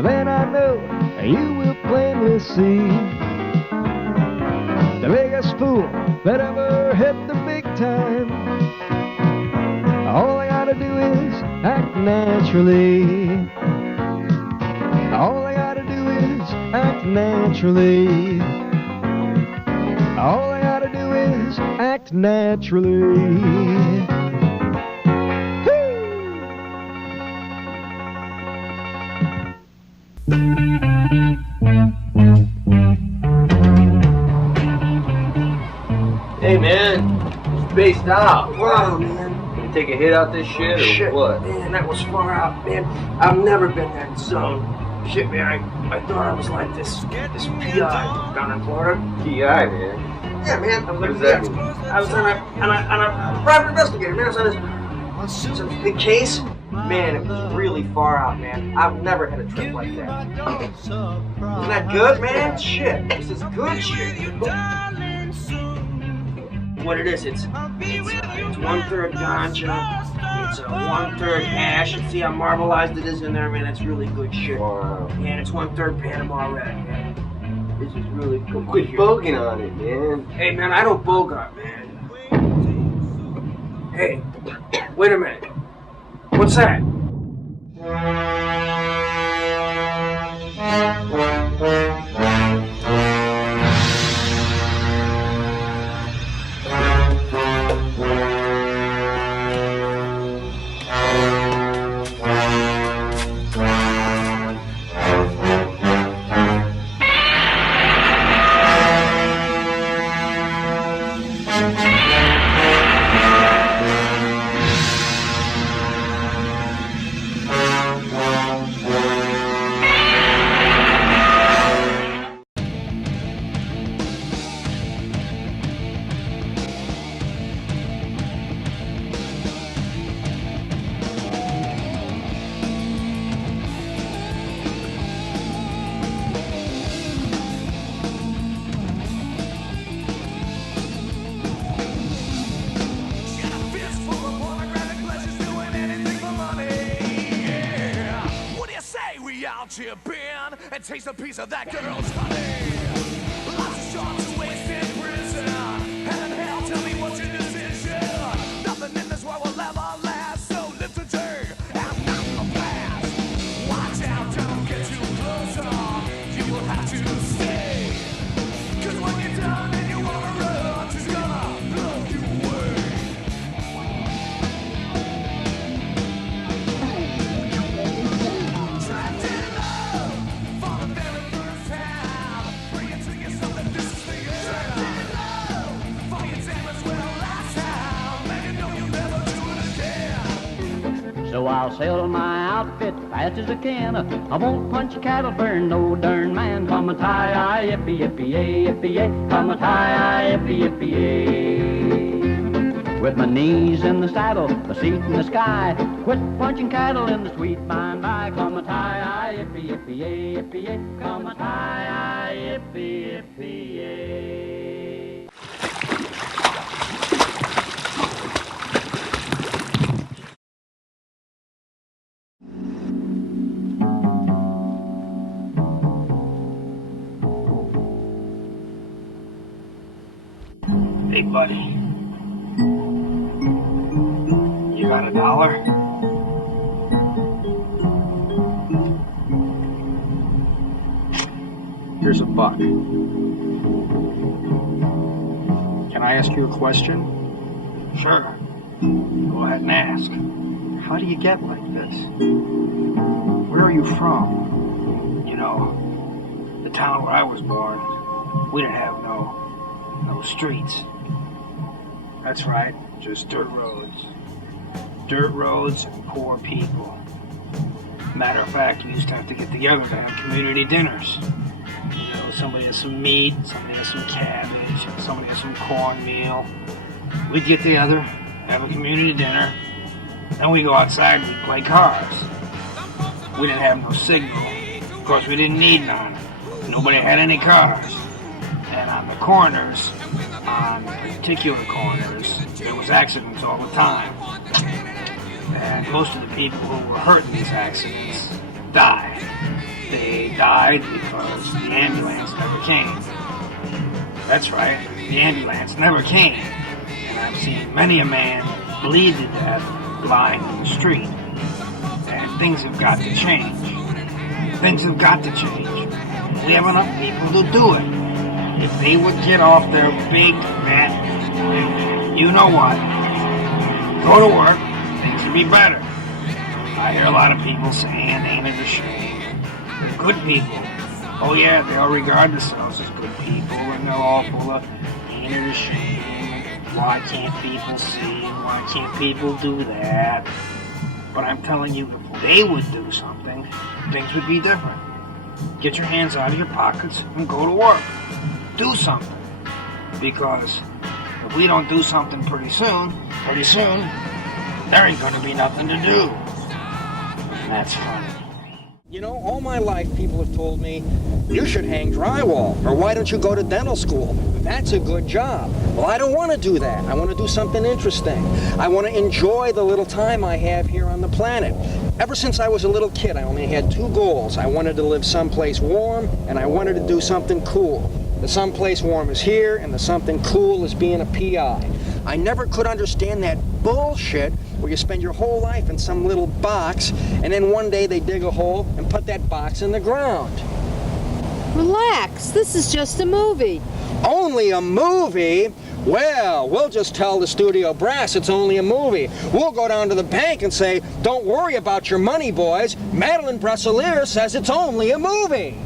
Then I know you will plainly see the biggest fool that ever hit the big time. All I gotta do is act naturally. All I gotta do is act naturally. All I gotta do is act naturally. Hey man, spaced out. Wow, man. You take a hit out this shit or what? Man, that was far out, man. I've never been that zone. Shit, man, I thought I was like this PI down in Florida. PI, man. Yeah, man. I was What does that mean? I was on a private investigator, man. I was on some big case. Man, it was really far out, man. I've never had a trip like that. Isn't that good, man? Shit, this is good shit. What it is, it's 1/3 ganja, it's 1/3 hash. You see how marbleized it is in there, man? That's really good shit. Wow. And it's 1/3 Panama Red, man. This is really good. Quit bogging on it, man. Hey, man, I don't bogart, man. Hey, wait a minute. What's that? Chip in and taste a piece of that girl's honey. Lots of shots to waste in prison. And hell, tell me what's your decision? Nothing in this world will ever last, so live today and not the past. Watch out, don't get too close. You will have to stay. 'Cause when you're done and you wanna run, she's gonna blow you away. Trapped in love for the very first time. Bring it to yourself that this is the end. Trapped in love for your damn as well last time. And you know you'll never do it again. So I'll sell my outfit fast as I can. I won't punch a cattle, burn no darn man. Come a tie, yippee, yippee, yay, yippee, yay. Come a tie, yippee, yippee, yay. With my knees in the saddle, the seat in the sky. Quit punching cattle in the sweet by and by. Come a tie, yippee, yippee, yay, yippee, yay. Come a tie, yippee, yippee, yay. Hey, buddy. You got $1? Here's a buck. Can I ask you a question? Sure. Go ahead and ask. How do you get like this? Where are you from? You know, the town where I was born, we didn't have no streets. That's right, just dirt roads. Dirt roads and poor people. Matter of fact, we used to have to get together to have community dinners. You know, somebody has some meat, somebody has some cabbage, somebody has some cornmeal. We'd get together, have a community dinner, then we'd go outside and we'd play cars. We didn't have no signal. Of course, we didn't need none. Nobody had any cars. And on the corners, on particular corners, there was accidents all the time. And most of the people who were hurt in these accidents died. They died because the ambulance never came. That's right, the ambulance never came. And I've seen many a man bleed to death lying in the street. And things have got to change. Things have got to change. We have enough people to do it. If they would get off their big, fat, you know what, go to work, things would be better. I hear a lot of people saying, ain't it a shame? They're good people. Oh yeah, they all regard themselves as good people, and they're all full of, ain't it a shame? Why can't people see? Why can't people do that? But I'm telling you, if they would do something, things would be different. Get your hands out of your pockets and go to work. Do something. Because if we don't do something pretty soon, there ain't gonna be nothing to do. And that's funny. You know, all my life people have told me, you should hang drywall, or why don't you go to dental school? That's a good job. Well, I don't want to do that. I want to do something interesting. I want to enjoy the little time I have here on the planet. Ever since I was a little kid, I only had two goals. I wanted to live someplace warm, and I wanted to do something cool. The someplace warm is here, and the something cool is being a PI. I never could understand that bullshit where you spend your whole life in some little box, and then one day they dig a hole and put that box in the ground. Relax, this is just a movie. Only a movie? Well, we'll just tell the studio brass it's only a movie. We'll go down to the bank and say, don't worry about your money, boys. Madeline Bresselier says it's only a movie.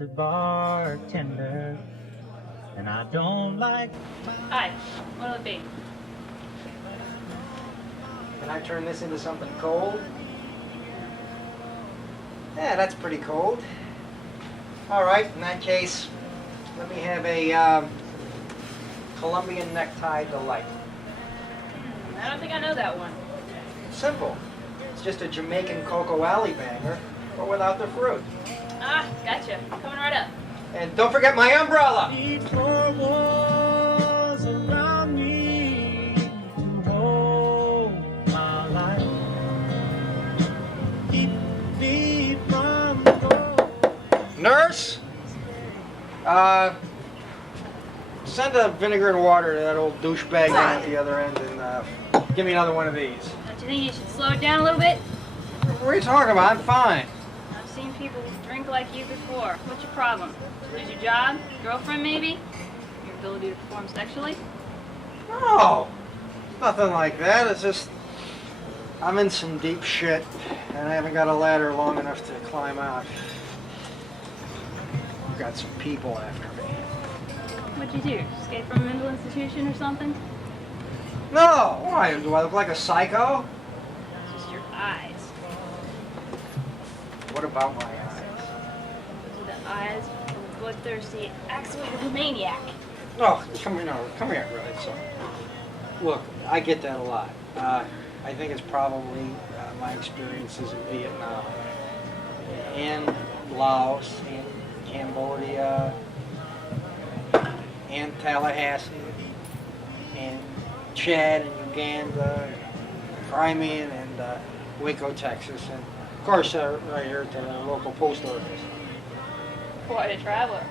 A bartender, and I don't like. Hi, what'll it be? Can I turn this into something cold? Yeah, that's pretty cold. All right, in that case, let me have a Colombian necktie delight. I don't think I know that one. Simple. It's just a Jamaican Cocoa Alley banger, but without the fruit. Ah, gotcha. Coming right up. And don't forget my umbrella. Nurse, send a vinegar and water to that old douchebag down at the other end, and give me another one of these. Don't you think you should slow it down a little bit? What are you talking about? I'm fine. I've seen people drink like you before. What's your problem? Lose your job? Girlfriend, maybe? Your ability to perform sexually? No, nothing like that. It's just I'm in some deep shit, and I haven't got a ladder long enough to climb out. I've got some people after me. What'd you do? Escape from a mental institution or something? No! Why? Do I look like a psycho? It's just your eyes. What about my eyes? Those are the eyes from a bloodthirsty, actuated maniac. No, come here, really. So, look, I get that a lot. I think it's probably my experiences in Vietnam, and Laos, and Cambodia, and Tallahassee, and Chad and Uganda, Crimea, and Waco, Texas, and of course right here at the local post office. Quite a traveler.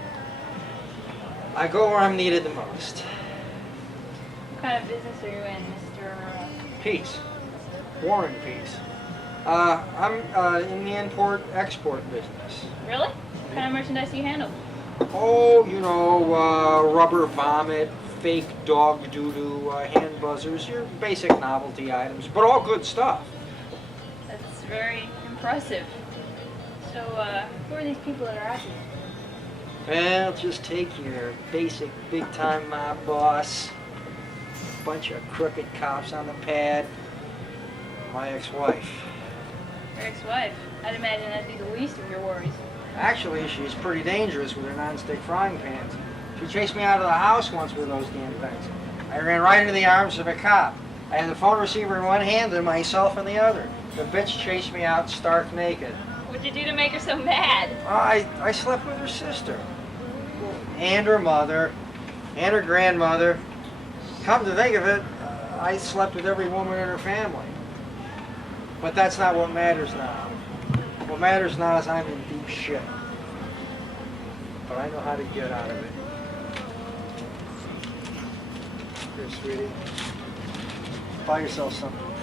I go where I'm needed the most. What kind of business are you in, Mr. Peace. War and Peace. I'm in the import-export business. Really? What kind of merchandise do you handle? Oh, you know, rubber vomit, fake dog doo-doo, hand buzzers, your basic novelty items, but all good stuff. That's very impressive. So, who are these people that are after you? Well, just take your basic big-time mob boss, bunch of crooked cops on the pad, my ex-wife. Your ex-wife? I'd imagine that'd be the least of your worries. Actually, she's pretty dangerous with her non-stick frying pans. She chased me out of the house once with those damn things. I ran right into the arms of a cop. I had the phone receiver in one hand and myself in the other. The bitch chased me out stark naked. What'd you do to make her so mad? I slept with her sister. And her mother. And her grandmother. Come to think of it, I slept with every woman in her family. But that's not what matters now. What matters now is I'm in deep shit. But I know how to get out of it. Here, sweetie. Buy yourself something.